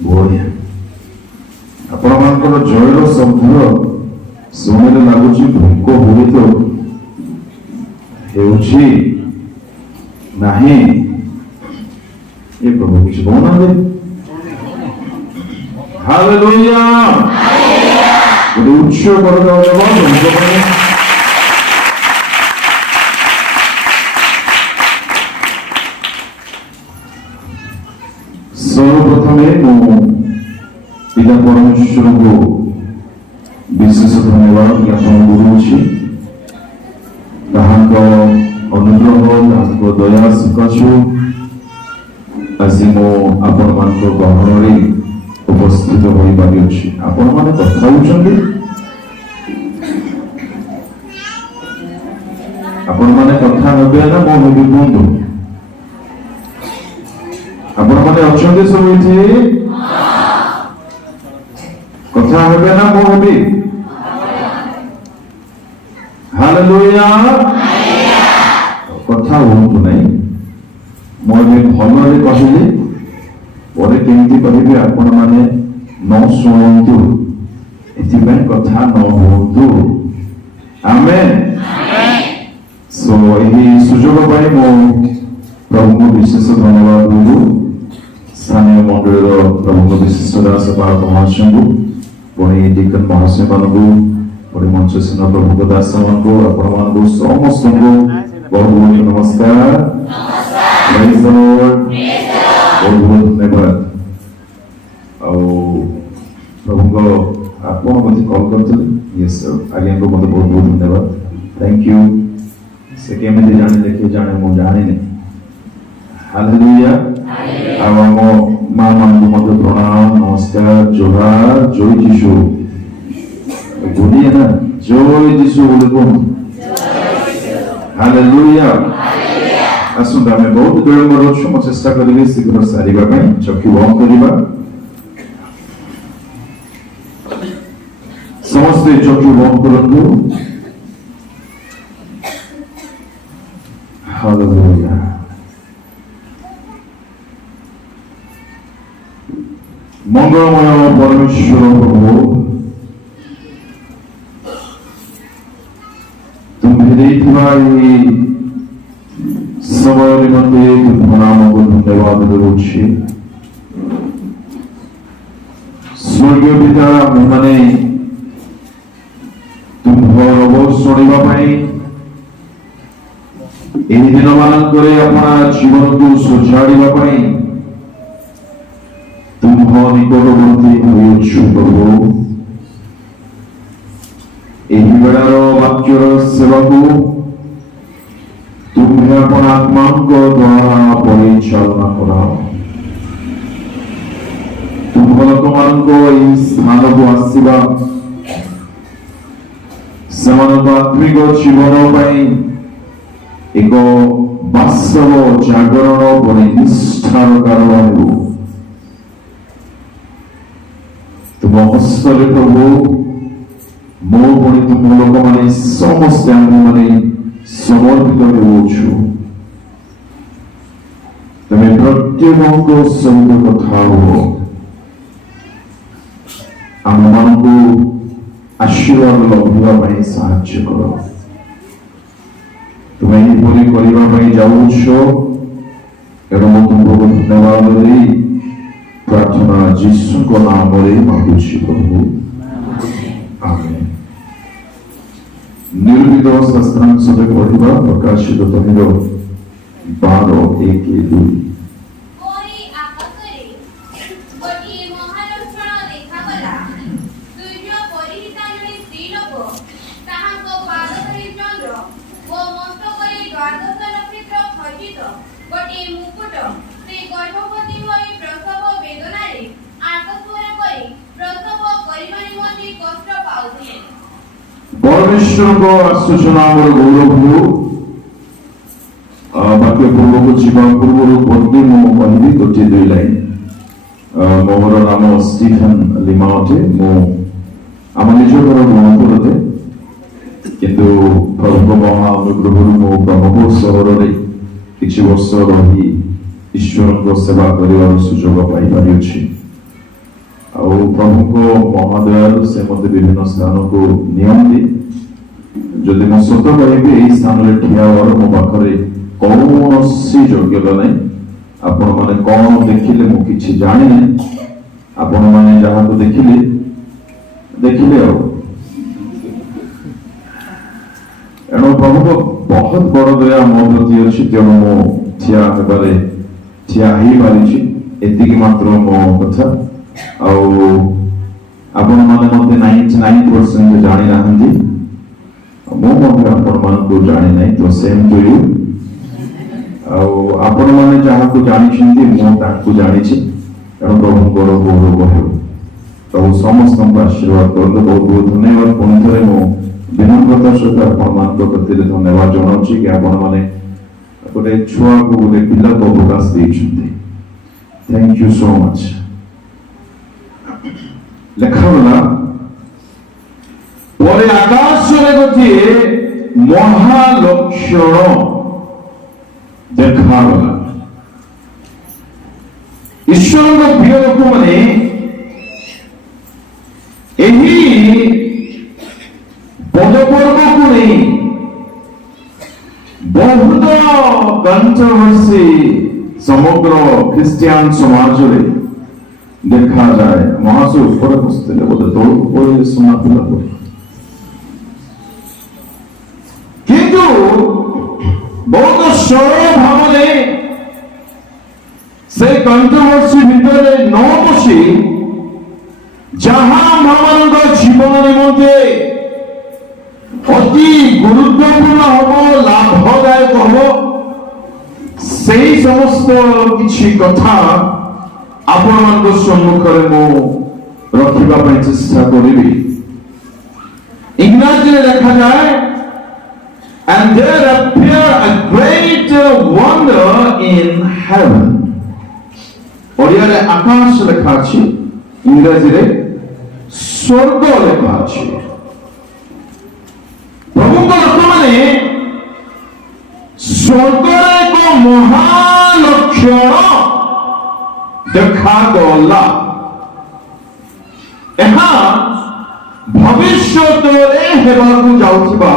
ବଢିଆ। ଆପଣମାନଙ୍କର ଜୟର ଶବ୍ଦ ଶୁଣିଲେ ଲାଗୁଛି ଭୋକ ହୁଏତ ହେଉଛି ନାହିଁ। ଏ ପ୍ରଭୁ କିଛି କହୁନାହାନ୍ତି? ହାଲେଲୁୟା। ଗୋଟେ ଉଚ୍ଚ ସର୍ବପ୍ରଥମେ ମୁଁ ପିତା ପରମେଶ୍ୱରଙ୍କୁ ବିଶେଷ ଧନ୍ୟବାଦ ଜ୍ଞାପନ କରୁଛି। ତାହାଙ୍କ ଅନୁଗ୍ରହ, ତାହାଙ୍କ ଦୟା ସକାଶୁ ଆଜି ମୁଁ ଆପଣମାନଙ୍କ ଗହଣରେ ଉପସ୍ଥିତ ହୋଇପାରିଅଛି। ଆପଣମାନେ କଥା ହେଉଛନ୍ତି, ଆପଣମାନେ କଥା ହେବେ ନା ମୁଁ ହେବି? କୁହନ୍ତୁ, ଆପଣମାନେ ଅଛନ୍ତି ସବୁ ଏଠି? କଥା ହେବେ ନା ମୁଁ ହେବି? ହାଲେଲୁୟା। କଥା ହୁଅନ୍ତୁ ନାହିଁ। ମୁଁ ଏବେ ଭଲରେ କହିଲି, ପରେ କେମିତି କହିବି ଆପଣମାନେ ନ ଶୁଣନ୍ତୁ, ଏଥିପାଇଁ କଥା ନ ହୁଅନ୍ତୁ। ଆମେନ୍। ଏହି ସୁଯୋଗ ପାଇଁ ମୁଁ ପ୍ରଭୁଙ୍କୁ ବିଶେଷ ଧନ୍ୟବାଦ ଦେବୁ। ସ୍ଥାନୀୟ ମଣ୍ଡଳୀର ପ୍ରଭୁଙ୍କ ବିଶିଷ୍ଟ ଦାସପାଳ ମହାଶୟଙ୍କୁ, ପୁଣି ଡିକନ ମହାଶୟମାନଙ୍କୁ, ପୁଣି ମଞ୍ଚସୀନ ପ୍ରଭୁଙ୍କ ଦାସମାନଙ୍କୁ, ଆପଣମାନଙ୍କୁ ସମସ୍ତଙ୍କୁ ବହୁତ ବହୁତ ନମସ୍କାର। ବହୁତ ବହୁତ ଧନ୍ୟବାଦ। ଆଉ ପ୍ରଭୁଙ୍କ ଆପଣ ମୋତେ କଲ୍ କରିଥିଲେ? ୟେସ୍ ସାର୍, ଆଜ୍ଞାଙ୍କୁ ମୋତେ ବହୁତ ବହୁତ ଧନ୍ୟବାଦ। Thank you. ସେ କେମିତି ଜାଣିଲେ କି ଜାଣେ ମୁଁ ଜାଣିନି। ହାଲେଲୁୟା। ଆଉ ଆମ ମା ମାନଙ୍କୁ ମଧ୍ୟ ପ୍ରଣାମ, ନମସ୍କାର, ଜୋହାର, ଜୟ ଯୀଶୁ। बोलिए ना, जय यीशु बोले कौन? हालेलुया। आसंता में बहुत विलंब रछु, मैं चेष्टा करिबी शीघ्र सारिबा ପାଇଁ। चक्षु बंद करिबा, समस्ते चक्षु बंद करंतु। हालेलुया। मंगलमय परमेश्वर प्रभु, समय निमंते नामको धन्यवाद देउछि। स्वर्गीय पिता, मैंने तुम्हार अवश्य शुणा दिन मानकरे अपना जीवन को सजाड़ा तुम्ह निकटवर्ती होइछु प्रभु। एही बेलार वाक्यर सेवा को तुम्हें अपन आत्मा द्वारा परिचालना कराओ। तुम लोक मान स्थान को आसवा से आत्मिक जीवन एक वास्तव जागरण पर निष्ठार कारण हो। तुम हस्तरे प्रभु मो पुणी तुम लोक मैंने समस्ते मैंने समर्पित होछु। तमे प्रत्येक सहित कथा हो, आम मान को आशीर्वाद लभा साहाय्य कर। तुम्हें यहपरि करने जाऊछ, एवं तुमको धन्यवाद दे प्रार्थना यीशु को नाम मांगुछि प्रभु, आमेन। निर्मित शास्त्रांश पढ़ा प्रकाशित तमिल 12:1-2। परमेश्वर को आश्चर्य गौरव बाक्य पूर्वक जीवा पूर्व बदली मु कहबी गोटे 2 लाइन। मोर नाम स्टीफन लिमा अटे। आम निज घर ब्रह्मपुर किंतु प्रभु महा अनुग्रह मो ब्रह्मपुर सहर में किछि वर्ष रही ईश्वर को सेवा कर सुजोग पाई। ଆଉ ପ୍ରଭୁଙ୍କ ମହାଦୟାରୁ ସେ ମୋତେ ବିଭିନ୍ନ ସ୍ଥାନକୁ ନିଅନ୍ତି। ଯଦି ମୁଁ ସତ କହିବି ଏଇ ସ୍ଥାନରେ ଠିଆ ହେବାର ମୋ ପାଖରେ କୌଣସି ଯୋଗ୍ୟତା ନାହିଁ। ଆପଣମାନେ କଣ ଦେଖିଲେ ମୁଁ କିଛି ଜାଣିନି, ଆପଣମାନେ ଯାହାକୁ ଦେଖିଲେ ଆଉ। ଏଣୁ ପ୍ରଭୁଙ୍କ ବହୁତ ବଡ ଦୟା ମୋ ପ୍ରତି ଅଛି, ତେଣୁ ମୁଁ ଠିଆ ହେଇପାରିଛି। ଏତିକି ମାତ୍ର ମୋ କଥା। ଆଉ ଆପଣମାନେ ମତେ 99% ଜାଣିନାହାନ୍ତି, ମୁଁ ମଧ୍ୟ ଆପଣମାନଙ୍କୁ ଜାଣିନାହିଁ। ତ ସେମ୍ ଟୁ ୟୁ। ଆଉ ଆପଣମାନେ ଯାହାକୁ ଜାଣିଛନ୍ତି ମୁଁ ତାଙ୍କୁ ଜାଣିଛି। ତେଣୁ ପ୍ରଭୁଙ୍କର ଗୌରବ ହେଉ। ପ୍ରଭୁ ସମସ୍ତଙ୍କୁ ଆଶୀର୍ବାଦ କରନ୍ତୁ। ବହୁତ ବହୁତ ଧନ୍ୟବାଦ। ପୁଣି ଥରେ ମୁଁ ବିନମ୍ରତା ସହିତ ଆପଣମାନଙ୍କ ପ୍ରତି ଧନ୍ୟବାଦ ଜଣାଉଛି କି ଆପଣମାନେ ଗୋଟେ ଛୁଆକୁ ଗୋଟେ ପିଲାକୁ ଅବକାଶ ଦେଇଛନ୍ତି। Thank you so much. ଲେଖାଗଲା ପରେ ଆକାଶରେ ଗୋଟିଏ ମହାଲକ୍ଷଣ ଦେଖାଗଲା। ଈଶ୍ୱରଙ୍କ ପ୍ରିୟ ଲୋକମାନେ, ଏହି ପଦପର୍ବକୁ ନେଇ ବହୁତ କଣ୍ଟ୍ରୋଭର୍ସି ସମଗ୍ର ଖ୍ରୀଷ୍ଟିଆନ ସମାଜରେ ଦେଖାଯାଏ। ମହାସୁ ଉପରେ ବସିଥିଲେ ବୋଧେ ତଳକୁ ପଳେଇଲେ ସୁନା ପିଲା ପରି। କିନ୍ତୁ ବହୁତ ସରଳ ଭାବରେ ସେ କଣ୍ଟ୍ରୋଭର୍ସି ଭିତରେ ନ ବସି ଯାହା ଆମମାନଙ୍କ ଜୀବନ ନିମନ୍ତେ ଅତି ଗୁରୁତ୍ୱପୂର୍ଣ୍ଣ ହବ, ଲାଭଦାୟକ ହବ, ସେଇ ସମସ୍ତ କିଛି କଥା ଆପଣମାନଙ୍କ ସମ୍ମୁଖରେ ମୁଁ ରଖିବା ପାଇଁ ଚେଷ୍ଟା କରିବି। ଇଂରାଜୀରେ ଲେଖାଯାଏ and there appeared a great wonder in heaven। ଓଡ଼ିଆରେ ଆକାଶ ଲେଖା ଅଛି, ଇଂରାଜୀରେ ସ୍ୱର୍ଗ ଲେଖା ଅଛି। ପ୍ରଭୁଙ୍କ ଲୋକମାନେ ସ୍ୱର୍ଗରେ ଏକ ମହାଲକ୍ଷଣ ଦେଖାଗଲା। ଏହା ଭବିଷ୍ୟତରେ ହେବାକୁ ଯାଉଥିବା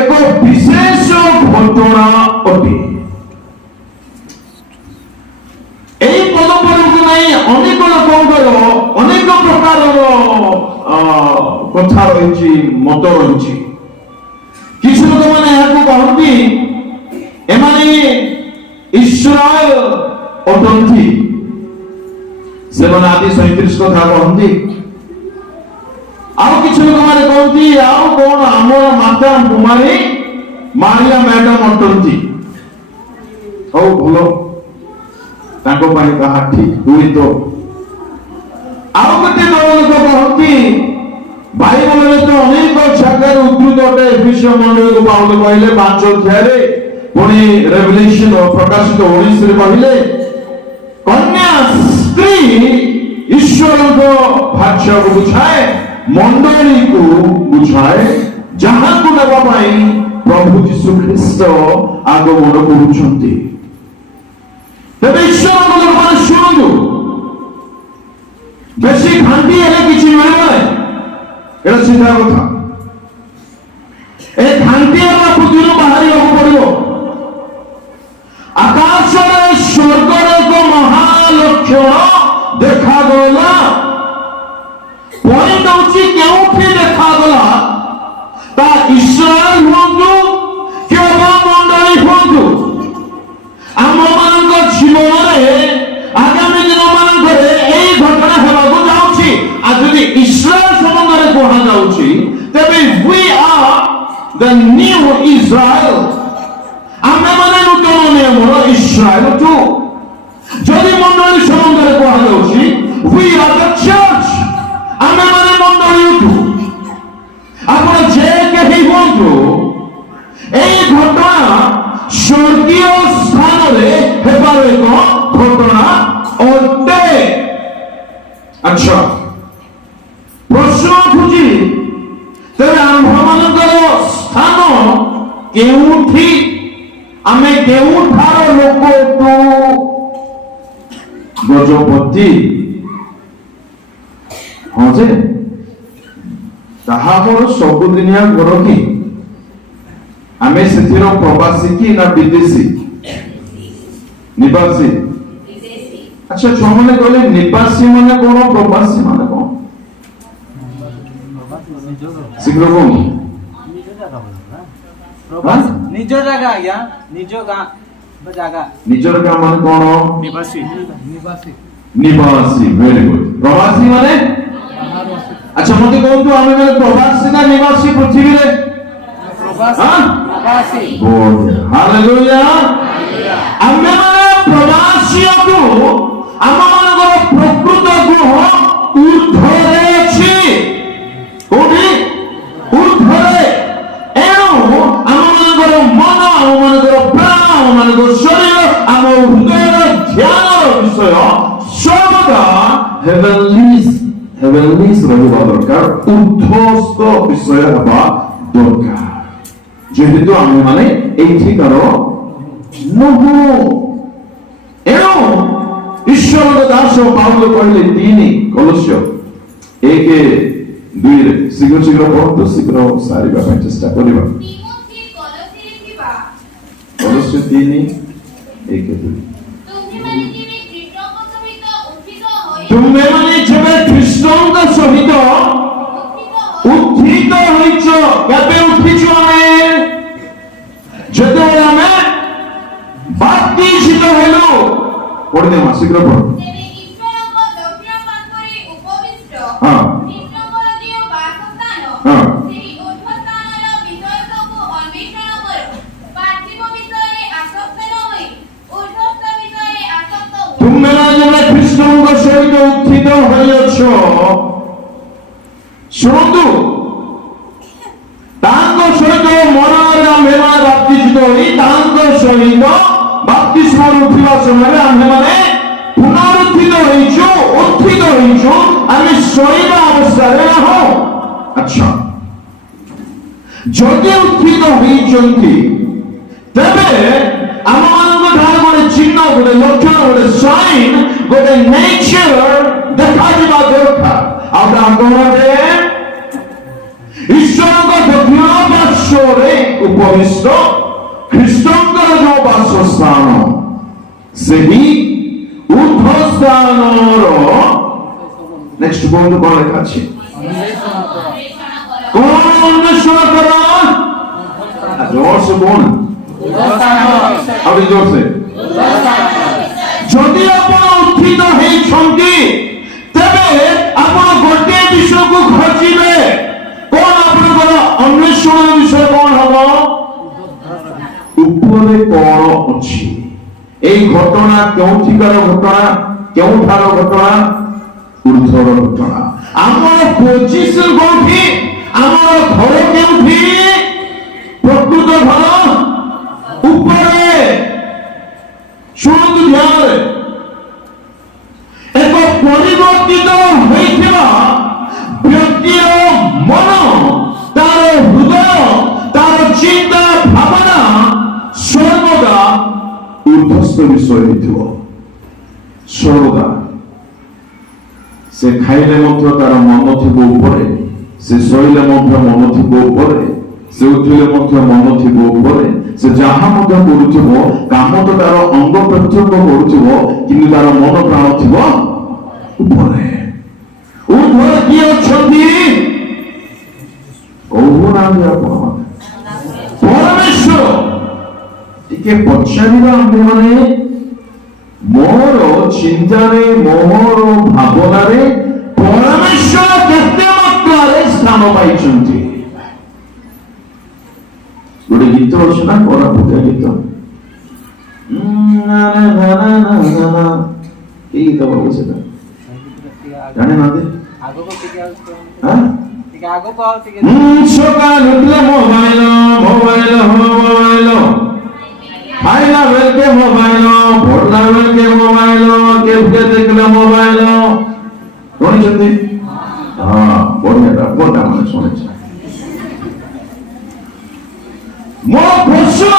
ଏକ ବିଶେଷ ଘଟଣା ଅଟେ। ଏହି ପଦପର୍ବକୁ ନେଇ ଅନେକ ଲୋକଙ୍କର ଅନେକ ପ୍ରକାରର କଥା ରହିଛି, ମତ ରହିଛି। କିଛି ଲୋକମାନେ ଏହାକୁ କହନ୍ତି ଏମାନେ ଇସ୍ରାଏଲ ଅଟନ୍ତି। ସେମାନେ ଆଦି 37 କଥା କହନ୍ତି। ଆଉ କିଛି ଲୋକମାନେ କହନ୍ତି ଆଉ କଣ ଆମର ମାତା କୁମାରୀ ମାରିଆ ମ୍ୟାଡାମ ଅଟନ୍ତି। ହଉ ଭଲ, ତାଙ୍କ ପାଇଁ ତାହା ଠିକ ହୁଏ। ତ ଆଉ ଗୋଟେ ଦଳ ଲୋକ କହନ୍ତି ବାଇବଲରେ ତ ଅନେକ ଜାଗାରେ ଉଦ୍ଧୃତ ଅଟେ। ଏଫେସୀୟ ମଣ୍ଡଳୀକୁ ପାଉଲ କହିଲେ 5 ଅଧ୍ୟାୟରେ, ପୁଣି ରେଭେଲେସନ ପ୍ରକାଶିତ 19ରେ କହିଲେ କନ୍ୟା ସ୍ତ୍ରୀ ଈଶ୍ୱରଙ୍କ ଭାଷ୍ୟକୁ ବୁଝାଏ, ମଣ୍ଡଳୀକୁ ବୁଝାଏ, ଯାହାକୁ ନେବା ପାଇଁ ପ୍ରଭୁ ଯୀଶୁ ଖ୍ରୀଷ୍ଟ ଆଗମନ କରୁଛନ୍ତି। ତେବେ ଈଶ୍ୱରଙ୍କ ଲୋକମାନେ ଶୁଣନ୍ତୁ, ବେଶୀ ଘାଣ୍ଟି ହେଲେ କିଛି ମିଳିବ ନାହିଁ। ଏଟା ସିଧା କଥା। ଏ ଘାଣ୍ଟି ହେବା ପୃଥିବୀରୁ ବାହାରିବାକୁ ପଡିବ। ଆକାଶରେ ସ୍ୱର୍ଗରେ ଏକ ମହାଲକ୍ଷଣ ଦେଖାଗଲା। ପଏଣ୍ଟ ହେଉଛି କେଉଁଠି ଦେଖାଗଲା? ତା ଇସ୍ରାଏଲ ହୁଅନ୍ତୁ କିମ୍ବା ମଣ୍ଡଳୀ ହୁଅନ୍ତୁ, ଆମମାନଙ୍କ ଜୀବନରେ ଆଗାମୀ ଦିନ ମାନଙ୍କରେ ଏଇ ଘଟଣା ହେବାକୁ ଯାଉଛି। ଆଉ ଯଦି ଇସ୍ରାଏଲ ସମ୍ବନ୍ଧରେ କୁହାଯାଉଛି, ତେବେ we are the new Israel। ଆମେମାନେ ନୂତନ ନିୟମର ଇସ୍ରାଏଲ ଅଟୁ। ଯଦି ମଣ୍ଡଳୀ ସମ୍ବନ୍ଧରେ କୁହାଯାଉଛି we are the church। ଆମେମାନେ ମଣ୍ଡଳୀ ଅଟୁ। ଆପଣ ଯେ କେହି ହୁଅନ୍ତୁ, এই ঘটনা স্বর্গীয় স্থাନରେ ହେବାର ଏକ ଘଟଣା ଅଟେ। ଆଚ୍ଛା, ପ୍ରଶ୍ନ ଉଠୁଛି ତେବେ ଆମ୍ଭମାନଙ୍କର ସ୍ଥାନ କେଉଁଠି? ଆମେ କେଉଁଠାର ଲୋକ ଅଟୁ? ଗଜପତି ହଁ ଯେ ତାହା ମୋର ସବୁଦିନିଆ ଘର କି ଆମେ ସେଥିର ପ୍ରବାସୀ କି ନା ବିଦେଶୀ ନିବାସୀ ଆଚ୍ଛା ଛୁଆମାନେ କହିଲେ ନିବାସୀ ମାନେ କଣ ପ୍ରବାସୀ ମାନେ କଣ ଶୀଘ୍ର କଣ ନିଜ ଜାଗା ଆଜ୍ଞା ନିଜ ଗାଁ ଜାଗା ନିଜର ଗାଁ ମାନେ କଣ ନିବାସୀ ନିବାସୀ ଭେରି ଗୁଡ ପ୍ରବାସୀ ମାନେ ଆଚ୍ଛା ମତେ କୁହନ୍ତୁ ଆମେ ମାନେ ପ୍ରବାସୀ ନା ନିବାସୀ ପୃଥିବୀରେ ପ୍ରବାସୀ ହାଲେଲୁୟା ଆମେ ମାନେ ପ୍ରବାସୀକୁ ଆମ ମାନଙ୍କର ପ୍ରକୃତ ଗୁଣ ଊର୍ଧ୍ୱରେ ଅଛି କୋଉଠି ଊର୍ଧ୍ୱରେ ଏଣୁ ଆମ ମାନଙ୍କର ମନ ଆମ ମାନଙ୍କର ପ୍ରାଣ ଆମ ମାନଙ୍କର ଶରୀର ଆମ ହୃଦୟର ଧ୍ୟାନର ବିଷୟ ସର୍ବଦା ହେଭେନଲିସ୍ ରହିବା ଦରକାର ଊର୍ଦ୍ଧ୍ୱସ୍ଥ ବିଷୟ ହେବା ଦରକାର ଯେହେତୁ ଆମେ ମାନେ ଏଇଠିକାର ନୁହଁ ଏଣୁ ଈଶ୍ୱରଙ୍କ ଦାସ ପାଉଲ କହିଲେ 3 କଲୋସ୍ୟ 1:2 ଶୀଘ୍ର ଶୀଘ୍ର ପଢନ୍ତୁ ଶୀଘ୍ର ସାରିବା ପାଇଁ ଚେଷ୍ଟା କରିବା କଲୋସ୍ୟ 3:1-2 ତୁମେମାନେ ଯେବେ ଖ୍ରୀଷ୍ଟଙ୍କ ସହିତ ଉତ୍ଥିତ ହୋଇଛ କେବେ ଉଠିଛୁ ଆମେ ଯେତେବେଳେ ଆମେ ବାପ୍ତିସ୍ମିତ ହେଲୁ ପଢିଦେମା ଶୀଘ୍ର ପଢ ତୁମେମାନେ ଯେବେ ଖ୍ରୀଷ୍ଟଙ୍କ ସହିତ ଉତ୍ଥିତ ହୋଇଅଛ ଶୁଣନ୍ତୁ ତାଙ୍କ ସହିତ ମନରେ ଆମ୍ଭେମାନେ ବାପ୍ତିସ୍ମିତ ହୋଇ ତାଙ୍କ ସହିତ ବାପ୍ତିସ୍ମରୁ ଉଠିବା ସମୟରେ ଆମ୍ଭେମାନେ ପୁନରୁତ୍ଥିତ ହୋଇଛୁ ଉତ୍ଥିତ ହୋଇଛୁ ଆମେ ଶୋଇବା ଅବସ୍ଥାରେ ନାହୁଁ ଆଚ୍ଛା ଯଦି ଉତ୍ଥିତ ହୋଇଛନ୍ତି ତେବେ ଆମମାନଙ୍କ ଠାରେ ଗୋଟେ ଚିହ୍ନ ଗୋଟେ ଲକ୍ଷଣ ଗୋଟେ ସାଇନ୍ ଗୋଟେ ନେଚର ଦେଖାଯିବା ଦରକାର ଆଉ ତାହା କଣ ଈଶ୍ୱରଙ୍କ ଦକ୍ଷିଣ ପାର୍ଶ୍ୱରେ ଉପବିଷ୍ଟ ଖ୍ରୀଷ୍ଟଙ୍କର ଯୋଉ ବାସସ୍ଥାନ ସେହି ଊର୍ଦ୍ଧ୍ୱ ସ୍ଥାନର ନେକ୍ସଟ ବନ୍ଧୁ କଣ ଲେଖା ଅଛି କଣ ଅନ୍ୱେଷଣ କର ଜୋରସେ କଣ ଆଉ ଜୋରସେ ଯଦି ଆପଣ ଉତ୍ଥିତ ହେଇଛନ୍ତି ତେବେ ଆପଣ ଗୋଟିଏ ବିଷୟକୁ ଖୋଜିବେ କଣ ଆପଣଙ୍କର ଅନ୍ୱେଷଣ ବିଷୟ କଣ ହବ ଉପରେ କଣ ଅଛି এই ঘটনা কেউঠিকার ঘটনা কেউঠার ঘটনা ঊর্ধ্বর ঘটনা আমার পজিশন কোঠি আমার ঘর কেউঠি প্রকৃত ঘর উপরে শুনতু ধ্যাନରେ এক পরিবর্তিত হয়েছিবা ব্যক্তির মন তার হৃদয় তার চিন্তা ভাবনা সর্বদা ঊর্ধ্বস্থ বিষয় হইଥିବ সর্বদা সে খাইলে মধ্য তার মন থিব উপরে সে শোইলে মধ্য মন থিব উপরে সে উঠিলে মধ্য মন থিব উপরে সে যাহা মধ্য করুথিব কাম তো তার অঙ্গ প্রত্যঙ্গ করুথিব কিন্তু তার মন প্রাণ থিব উপরে ঊর্ধ্বরে কি অଛନ୍ତି কହୁନାହାନ୍ତି ଆପଣ ପରମେଶ୍ୱର ଟିକେ ପଚାରିବା ଆମେମାନେ ମୋର ଚିନ୍ତାରେ ମୋର ଭାବନାରେ ପରମେଶ୍ୱର କେତେ ମାତ୍ରାରେ ସ୍ଥାନ ପାଇଛନ୍ତି ଗୋଟେ ଗୀତ ଅଛି ନା କୋରାପୁଟିଆ ଗୀତ ଏଇ ଗୀତ ବାବୁ ସେଟା ଜାଣିନାହାନ୍ତି ସକାଳ ଉଠିଲେ ମୋବାଇଲ ମୋବାଇଲ ମୋବାଇଲ ଖାଇଲା ବେଳକେ ମୋବାଇଲ ପଢିଲା ବେଳକେ ମୋବାଇଲ କେବେ ଦେଖିଲେ ମୋବାଇଲ ଶୁଣିଛନ୍ତି ହଁ ବଢିଆ ବଢିଆ ମାନେ ଶୁଣିଛ ମୋ ପ୍ରଶ୍ନ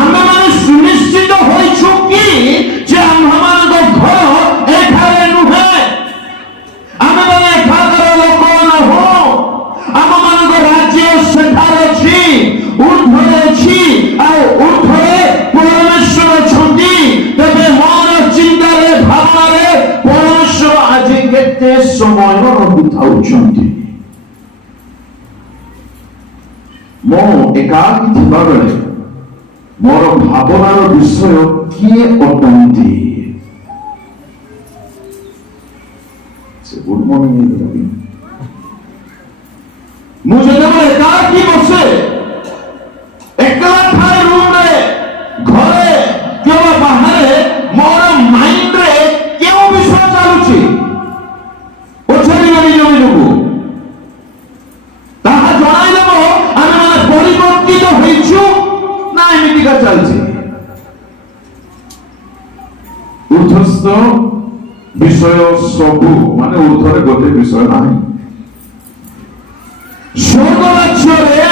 ଆମେମାନେ ସୁନିଶ୍ଚିତ ହୋଇଛୁ କି ଯେ ଆମମାନଙ୍କ ଘର ଏଠାରେ ନୁହେଁ ଆମେମାନେ କେତେ ସମୟ ରହିଥାଉଛନ୍ତି। ମୁଁ ଏକାକୀ ଥିବା ବେଳେ ମୋର ଭାବନାର ବିଷୟ କିଏ ଅଟନ୍ତି? ସେ ଗୁଡ ମର୍ଣ୍ଣିଂ। ମୁଁ ଯେତେବେଳେ ଏକାକୀ ବସେ, ଏକଲା ଥାଏ ରୁମରେ, ଘରେ କିମ୍ବା ବାହାରେ, ମୋର ମାଇଣ୍ଡରେ କେଉଁ ବିଷୟ ଚାଲୁଛି ପଚାରିବ ନିଜକୁ, ତାହା ଜଣାଇଦେବ ଆମେ ମାନେ ପରିବର୍ତ୍ତିତ ହୋଇଛୁ ନା ଏମିତିକା ଚାଲିଛି। ଉର୍ଦ୍ଧ୍ୱସ୍ଥ ବିଷୟ ସବୁ, ମାନେ ଉର୍ଦ୍ଧ୍ୱରେ ଗୋଟେ ବିଷୟ ନାହିଁ। ସ୍ୱର୍ଗ ରାଜ୍ୟରେ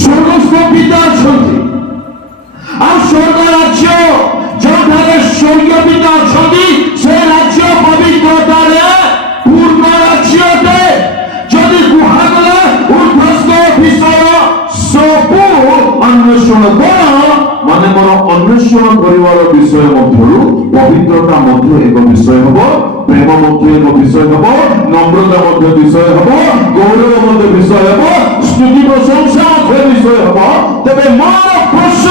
ସ୍ୱର୍ଗସ୍ଥ ପିତା ଅଛନ୍ତି, ଆଉ ସ୍ୱର୍ଗ ରାଜ୍ୟ ଯେଉଁଠାରେ ସ୍ୱର୍ଗୀୟ ପିତା ଅଛନ୍ତି, ସେ ରାଜ୍ୟ ପବିତ୍ରତାରେ ପୂର୍ଣ୍ଣ ରାଜ୍ୟ ଅଟେ। ଯଦି କୁହାଗଲା ଉର୍ଦ୍ଧ୍ୱସ୍ଥ ବିଷୟ ସବୁ ଅନ୍ୱେଷଣ କର, ମାନେ ମୋର ଅନ୍ୱେଷଣ କରିବାର ବିଷୟ ମଧ୍ୟରୁ ପବିତ୍ରତା ମଧ୍ୟ ଏକ ବିଷୟ ହେବ, ପ୍ରେମ ମଧ୍ୟ ଏକ ବିଷୟ ହେବ, নম্রতা ମଧ୍ୟ ବିଷୟ ହେବ, ଗୌରବ ମଧ୍ୟ ବିଷୟ ହେବ, ସ୍ତୁତି ପ୍ରଶଂସା ମଧ୍ୟ ବିଷୟ ହେବ। ତେବେ ମୋର ପ୍ରଶ୍ନ,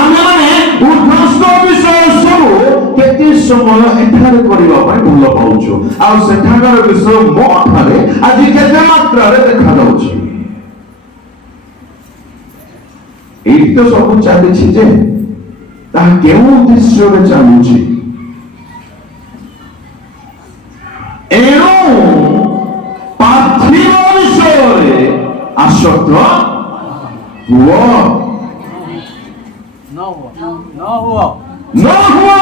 ଆମେମାନେ ଉର୍ଦ୍ଧ୍ୱସ୍ଥ ବିଷୟ ସବୁ କେତେ ସମୟ ଏଠାରେ କରିବା ପାଇଁ ଭଲ ପାଉଛୁ, ଆଉ ସେଠାକାର ବିଷୟ ମୋ ଠାରେ ଆଜି କେତେ ମାତ୍ରାରେ ଦେଖାଯାଉଛି? ଏଇଠି ତ ସବୁ ଚାଲିଛି ଯେ ତାହା କେଉଁ ଉଦ୍ଦେଶ୍ୟରେ ଚାଲୁଛି? ଏଣୁ ପାର୍ଥିବ ବିଷୟରେ ଆସକ୍ତ ହୁଅ न हुआ न हुआ।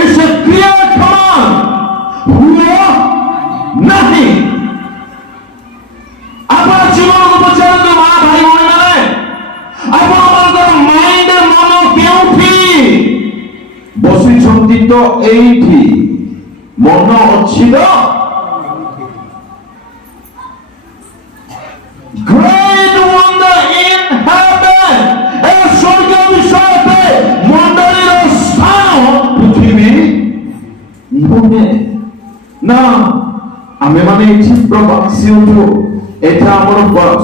इस क्रिया समान हुआ नहीं। ଆପଣ ଜୀବନକୁ ପଚାରନ୍ତୁ ମା ଭାଇ ଭଉଣୀ ମାନେ, ଆପଣଙ୍କର ମାଇଣ୍ଡ ମନ କେଉଁଠି ବସିଛନ୍ତି? ତ ଏଇଠି ମନ ଅଛି ତ? Great wonder in heaven, ଏ ସ୍ୱର୍ଗ ବିଷୟରେ ମଣ୍ଡଳୀର ସ୍ଥାନ ପୃଥିବୀ ନୁହେଁ ନା। ଆମେ ମାନେ ଏଠି ପ୍ରବାସୀ ଅଛୁ, ଏଠା ଆମର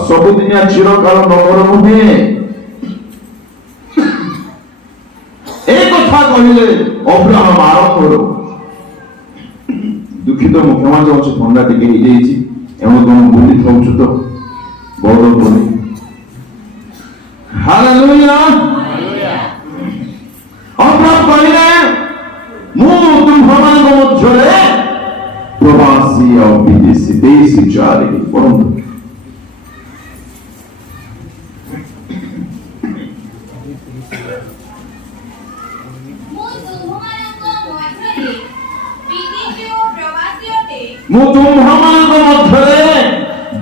ସବୁଦିନିଆ ଚିରକାଳ ନଗର ନୁହେଁ। ଏ କଥା କହିଲେ ଅବ୍ରାହମ ଆରମ୍ଭରୁ ଦୁଃଖିତ ମୁଖ୍ୟମନ୍ତ୍ରୀ ଅଛି, ଥଣ୍ଡା ଟିକେ ହେଇଯାଇଛି, ଏଣୁ ତମେ ବୁଲି ଥାଉଛୁ ତ ବହୁତ ଭଲ। ହାଲେଲୁୟା। ଅବ୍ରାହମ କହିଲେ ମୁଁ ତୁମ୍ଭମାନଙ୍କ ମଧ୍ୟରେ ପ୍ରବାସୀ ଆଉ ବିଦେଶୀ ଦେଶୀ ଚାରିକି ପଢନ୍ତୁ। ମୁଁ ତୁମ୍ଭମାନଙ୍କ ମଧ୍ୟରେ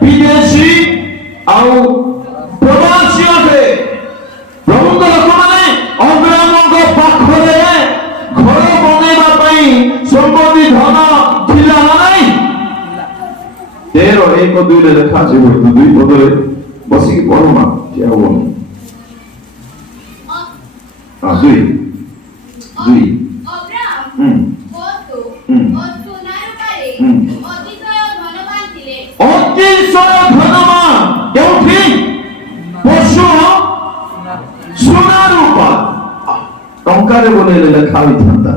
ବିଦେଶୀ ଆଉ ପ୍ରବାସୀ ଅଟେ। ପ୍ରଭୁଙ୍କ ଲୋକମାନେ ଅବ୍ରାହମଙ୍କ ପାଖରେ ଘର ବନେଇବା ପାଇଁ ସମ୍ପତ୍ତି ଧନ ଥିଲା ନା ନାହିଁ? 13:1-2 ଲେଖାଯିବ। 2 ପଦରେ ବସିକି ପଢୁନା, ଠିଆ ହବନି। 2 ଅତିଶୟ ଧନବାନ କେଉଁଠି? ପଶୁ ସୁନା ରୂପା, ଟଙ୍କାରେ ବୋଲେଇଲେ ଲେଖା ହୋଇଥାନ୍ତା।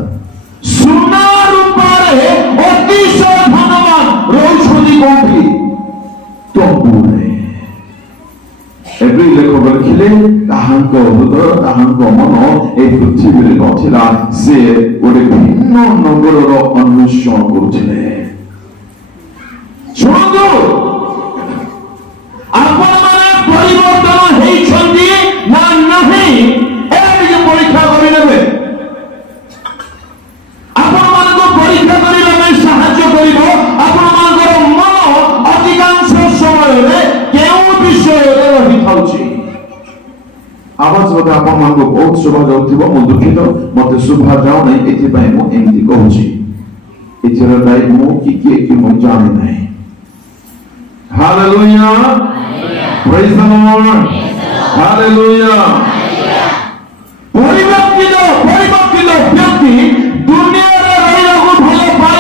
ସୁନା ରୂପାରେ ଅତିଶୟ ଧନବାନ ରହୁଛନ୍ତି କୋଉଠି? ତମ୍ବୁରେ। ଏବେ ଲେଖକ ଲେଖିଲେ ତାହାଙ୍କ ହୃଦୟ, ତାହାଙ୍କ ମନ ଏ ପୃଥିବୀରେ ନଥିଲା, ସେ ଗୋଟେ ଭିନ୍ନ ନଗରର ଅନ୍ୱେଷଣ କରୁଥିଲେ। ଶୁଣନ୍ତୁ, ଆପଣମାନେ ପରିବର୍ତ୍ତନ ହେଇଛନ୍ତି ନା ନାହିଁ, ଏହା ଟିକେ ପରୀକ୍ଷା କରିନେବେ। ଆପଣମାନଙ୍କୁ ପରୀକ୍ଷା କରିବା ପାଇଁ ସାହାଯ୍ୟ କରିବ ଆପଣମାନଙ୍କର ମନ ଅଧିକାଂଶ ସମୟରେ କେଉଁ ବିଷୟରେ ରହିଥାଉଛି। ଆବାଜ ବୋଧେ ଆପଣମାନଙ୍କୁ ବହୁତ ଶୁଭା ଯାଉଥିବ, ମୁଁ ଦୁଃଖିତ, ମତେ ଶୁଭା ଯାଉନାହିଁ, ଏଥିପାଇଁ ମୁଁ ଏମିତି କହୁଛି। ଏଥିର ଦାୟୀ ମୁଁ କି ମୁଁ ଜାଣି ନାହିଁ। Hallelujah. Praise the Lord. Hallelujah. ପରିବର୍ତ୍ତିତ ବ୍ୟକ୍ତି ଦୁନିଆରେ ରହିବାକୁ ଭଲ ପାଏ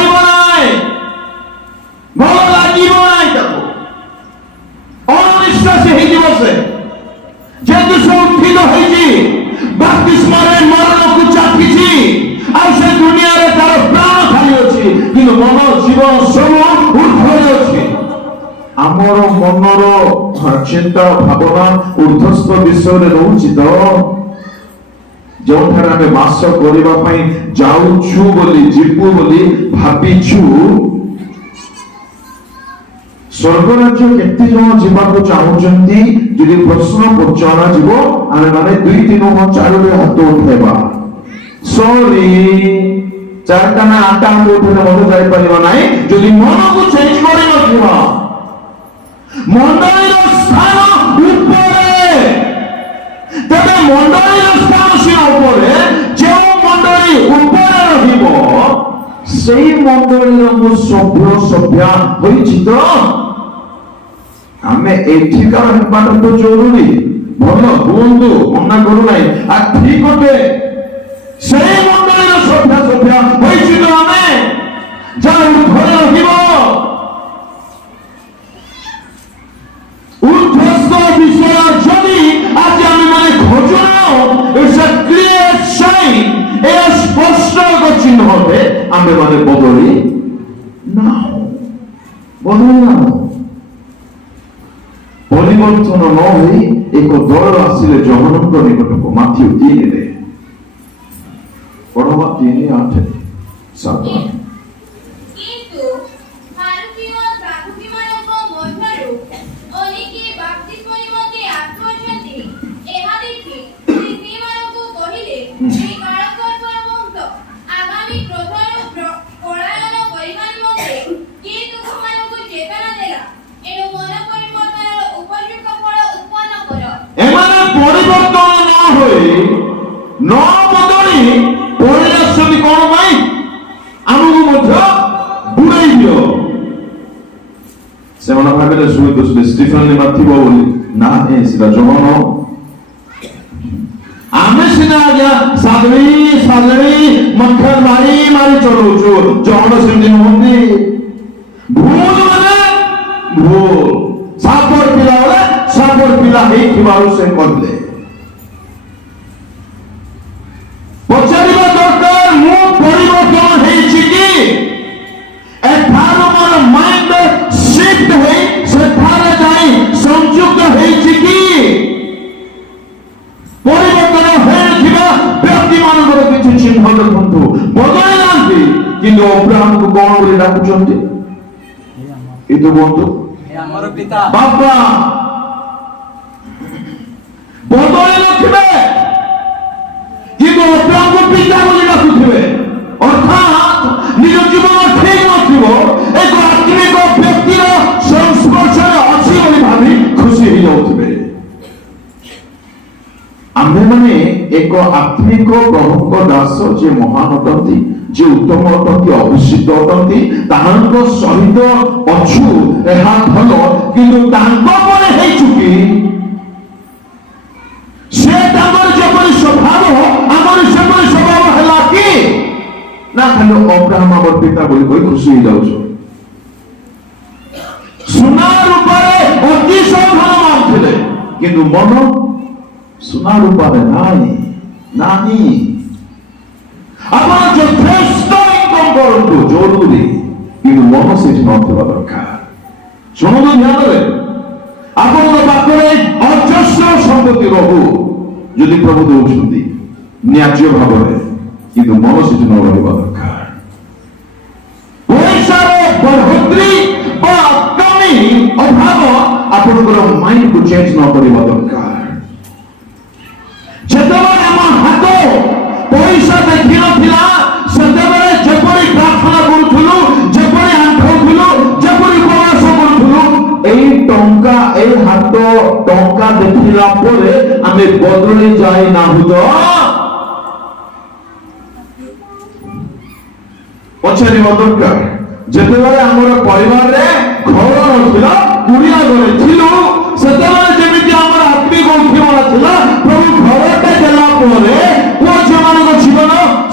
ଜୀବନ ସବୁ ଉର୍ଦ୍ଧ୍ୱରେ ଅଛି। ଆମର ମନର ଚିନ୍ତା ଭାବନା ଉର୍ଦ୍ଧ୍ୱସ୍ଥ ବିଷୟରେ ରହୁଛି ତ, ଯେଉଁଠାରେ ଆମେ ବାସ କରିବା ପାଇଁ ଯାଉଛୁ ବୋଲି ଯିବୁ ବୋଲି ଭାବିଛୁ। ସ୍ୱର୍ଗ ରାଜ୍ୟ କେତେ ଜଣ ଯିବାକୁ ଚାହୁଁଛନ୍ତି ଯଦି ପ୍ରଶ୍ନ ପଚରା ଯିବ, ଆମେ ମାନେ 2, 3, 4 ହାତ ଉଠାଇବା। ସରି, 4ଟା ନା 8ଟା ହାତ ଉଠେଇଲେ ମଧ୍ୟ ଯାଇପାରିବା ନାହିଁ ଯଦି ମନକୁ ଚେଞ୍ଜ କରିନଥିବା। ମଣ୍ଡଳୀର ସ୍ଥାନ ଉପରେ, ତେବେ ମଣ୍ଡଳୀର ସ୍ଥାନ ସିନା ଉପରେ, ଯେଉଁ ମଣ୍ଡଳୀ ଉପରେ ରହିବ ସେଇ ମଣ୍ଡଳୀର ମୁଁ ସଭ୍ୟା ହୋଇଛି ତ। ଆମେ ଏଠିକାର ହେବାଟା ତ ଜରୁରୀ, ଭଲ ହୁଅନ୍ତୁ, ମନା କରୁନାହିଁ। ଆଉ ଠିକ ଅଟେ, ସେଇ ମଣ୍ଡଳୀର ସଭ୍ୟା ହୋଇଛି ତ ଆମେ, ଯାହା ଉର୍ଦ୍ଧ୍ୱରେ ରହିବ। ଉର୍ଦ୍ଧ୍ୱସ୍ଥ ବିଷୟ ଯଦି ଆଜି ଆମେ ମାନେ ଖୋଜୁନାହୁଁ, ଇଟ୍ସ ଆ କ୍ଲିୟର ସାଇନ୍, ଏହା ସ୍ପଷ୍ଟ ଏକ ଚିହ୍ନ ଅଟେ ଆମେ ମାନେ ବଦଳି ନାହୁଁ। ପରିବର୍ତ୍ତନ ନ ହୋଇ ଏକ ଦଳ ଆସିଲେ ଯହନଙ୍କ ନିକଟକୁ। ମାଥ୍ୟୁ 3ରେ ପଢବା, 3:8 7। କିନ୍ତୁ ଭାରତୀୟ ସାଧୁମାନଙ୍କ ମଧ୍ୟରୁ ଅନେକେ ବାପ୍ତିସ୍ମ ନିମନ୍ତେ ଆସୁଅଛନ୍ତି। ଏହା ଦେଖି ସେ ସେମାନଙ୍କୁ କହିଲେ, ଏ କାଳକଳ୍ପର ବଂଶ ଆଗାମୀ କ୍ରୋଧରୁ ପଳାୟନ କରିବା ନିମନ୍ତେ କିଏ ତୁମମାନଙ୍କୁ ଚେତନା ଦେଲା? ଏଣୁ ମନ ପରିବର୍ତ୍ତନର ଉପଯୁକ୍ତ ଫଳ ଉତ୍ପନ୍ନ କର। ଏମାନେ ପରିବର୍ତ୍ତନ ନ ହୋଇ ନ ବଦଳି ପଳେଇ ଆସୁଛନ୍ତି। କଣ ପାଇଁ? ଆମକୁ ମଧ୍ୟ ବୁଡ଼େଇ ଦିଅ। ସେମାନେ ଭାବିଲେ ଷ୍ଟିଫେନ୍ ନଥିବ ବୋଲି। ନା, ସେଟା ଯହନ। ଆମେ ସିନା ଆଜ୍ଞା ସାଦଳି ମକ୍ଖନ ମାରି ଚଲଉଛୁ, ଯହନ ସେମିତି ନୁହନ୍ତି। ଭୁଲ ମାନେ ଭୁଲ, ସାପର ପିଲା ବେଳେ ସାପର ପିଲା ହେଇଥିବାରୁ ସେ କହିଲେ। ପଚାରିବା ଦରକାର, ମୁଁ ପରିବର୍ତ୍ତନ ହେଇଛି କି? ଏଠାରୁ ମୋର ମାଇଣ୍ଡ ଶିଫ୍ଟ ହେଇ ସେଠାରେ ଯାଇ ସଂଯୁକ୍ତ ହେଇଛି କି? ପରିବର୍ତ୍ତନ ହୋଇଥିବା ବ୍ୟକ୍ତି ମାନଙ୍କର କିଛି ଚିହ୍ନ ଦେଖନ୍ତୁ, ବଦଳି ନାହାନ୍ତି, କିନ୍ତୁ ଅବ୍ରାହମକୁ କଣ ବୋଲି ଡାକୁଛନ୍ତି? ଏ ତ ବନ୍ଧୁ ଆମର ପିତା ବାପା। ବଦଳି ନଥିବେ କିନ୍ତୁ ଅବ୍ରାହମକୁ ପିତା ବୋଲି ଡାକୁଥିବେ। ଅର୍ଥାତ୍ ନିଜ ଜୀବନ ଠିକ ନଥିବ, ଏକ ଆତ୍ମିକ ବ୍ୟକ୍ତିର ସଂସ୍ପର୍ଶରେ ଅଛି ବୋଲି ଭାବି ଖୁସି ହେଇଯାଉଥିବେ। ଆମ୍ଭେମାନେ ଏକ ଆତ୍ମିକ ପ୍ରଭୁଙ୍କ ଦାସ, ଯେ ମହାନ ଅଟନ୍ତି, ଯେ ଉତ୍ତମ ଅଟନ୍ତି, ଅଭିଷିକ୍ତ ଅଟନ୍ତି, ତାହାଙ୍କ ସହିତ ଅଛୁ, ଏହା ଭଲ। କିନ୍ତୁ ତାଙ୍କ ପରେ ହେଇଛୁ କି? ସେ ତାଙ୍କର ଯେପରି ସ୍ୱଭାବ ଆମର ସେପରି ସ୍ୱଭାବ ହେଲା କି? ନା ଖାଲି ଅବ୍ରାହମ ଆମର ପିତା ବୋଲି କହି ଖୁସି ହେଇଯାଉଛୁ। ସୁନା ରୂପାରେ ଅତି ଧନବାନ ଥିଲେ, କିନ୍ତୁ ମନ ସୁନା ରୂପାରେ ନାହିଁ। ଆପଣ ଯଥେଷ୍ଟ ଇନକମ୍ କରନ୍ତୁ, ଜରୁରୀ, କିନ୍ତୁ ମନ ସେଠି ନଥିବା ଦରକାର। ଶୁଣନ୍ତୁ ଧ୍ୟାନରେ, ଆପଣଙ୍କ ପାଖରେ ଅଜସ୍ର ସମ୍ପତ୍ତି ରହୁ, ଯଦି ପ୍ରଭୁ ଦଉଛନ୍ତି ନ୍ୟାଯ୍ୟ ଭାବରେ, କିନ୍ତୁ ମନ ସେଠି ନ ରହିବା ଦରକାର। ପଇସାର ବଢୋତ୍ରୀ ବା କମି ଅଭାବ ଆପଣଙ୍କର ମାଇଣ୍ଡକୁ ଚେଞ୍ଜ ନ କରିବା ଦରକାର। ଯେତେବେଳେ ଆମ ହାତ ପଇସା ଦେଖିନଥିଲା, ସେତେବେଳେ ଯେପରି ପ୍ରାର୍ଥନା କରୁଥିଲୁ, ଯେପରି ଆଣ୍ଠଉଥିଲୁ, ଯେପରି ଉପବାସ କରୁଥିଲୁ, ଏଇ ଟଙ୍କା, ଏଇ ହାତ ଟଙ୍କା ଦେଖିଲା ପରେ ଆମେ ବଦଳି ଯାଇ ନାହୁଁ ତ? ପଚାରିବା ଦରକାର। ଯେତେବେଳେ ଆମର ପରିବାରରେ ଘର ନଥିଲା, କୁଡ଼ିଆ ଘରେ ଥିଲୁ, ସେତେବେଳେ ଯେମିତି ଆମର ଆତ୍ମିକ ଉଦ୍ଦୀପନା ଥିଲା, ପ୍ରଭୁ ଘରଟେ ଦେଲା ପରେ, ପୁଅ ଝିଅମାନଙ୍କ ଜୀବନ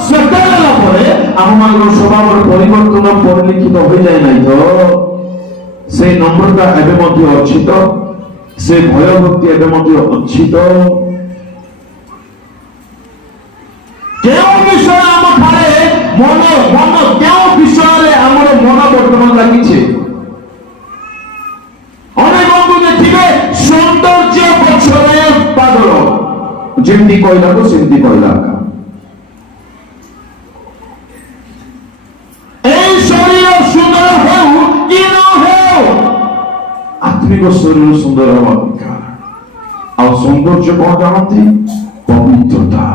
ସେଟା ଦେଲା ପରେ ଆମମାନଙ୍କର ସ୍ୱଭାବର ପରିବର୍ତ୍ତନ ପରିଲିଖିତ ହୋଇଯାଏ ନାହିଁ ତ? ସେ ନମ୍ରତା ଏବେ ମଧ୍ୟ ଅଛି ତ? ସେ ଭୟଭକ୍ତି ଏବେ ମଧ୍ୟ ଅଛି ତ? କେଉଁ ବିଷୟ ଆମ ଠାରେ ମନ କେଉଁ ବିଷୟରେ ଆମର ମନ ଯେମିତି କହିଲାକୁ ସେମିତି କହିଲା। এই শরীর সুন্দর হেউ কি ন হেউ, আত্মিক শরীর সুন্দর হওয়া দরকার। আর সৌন্দর্য কଣ জাଣନ୍ତି? পবিত্রতা।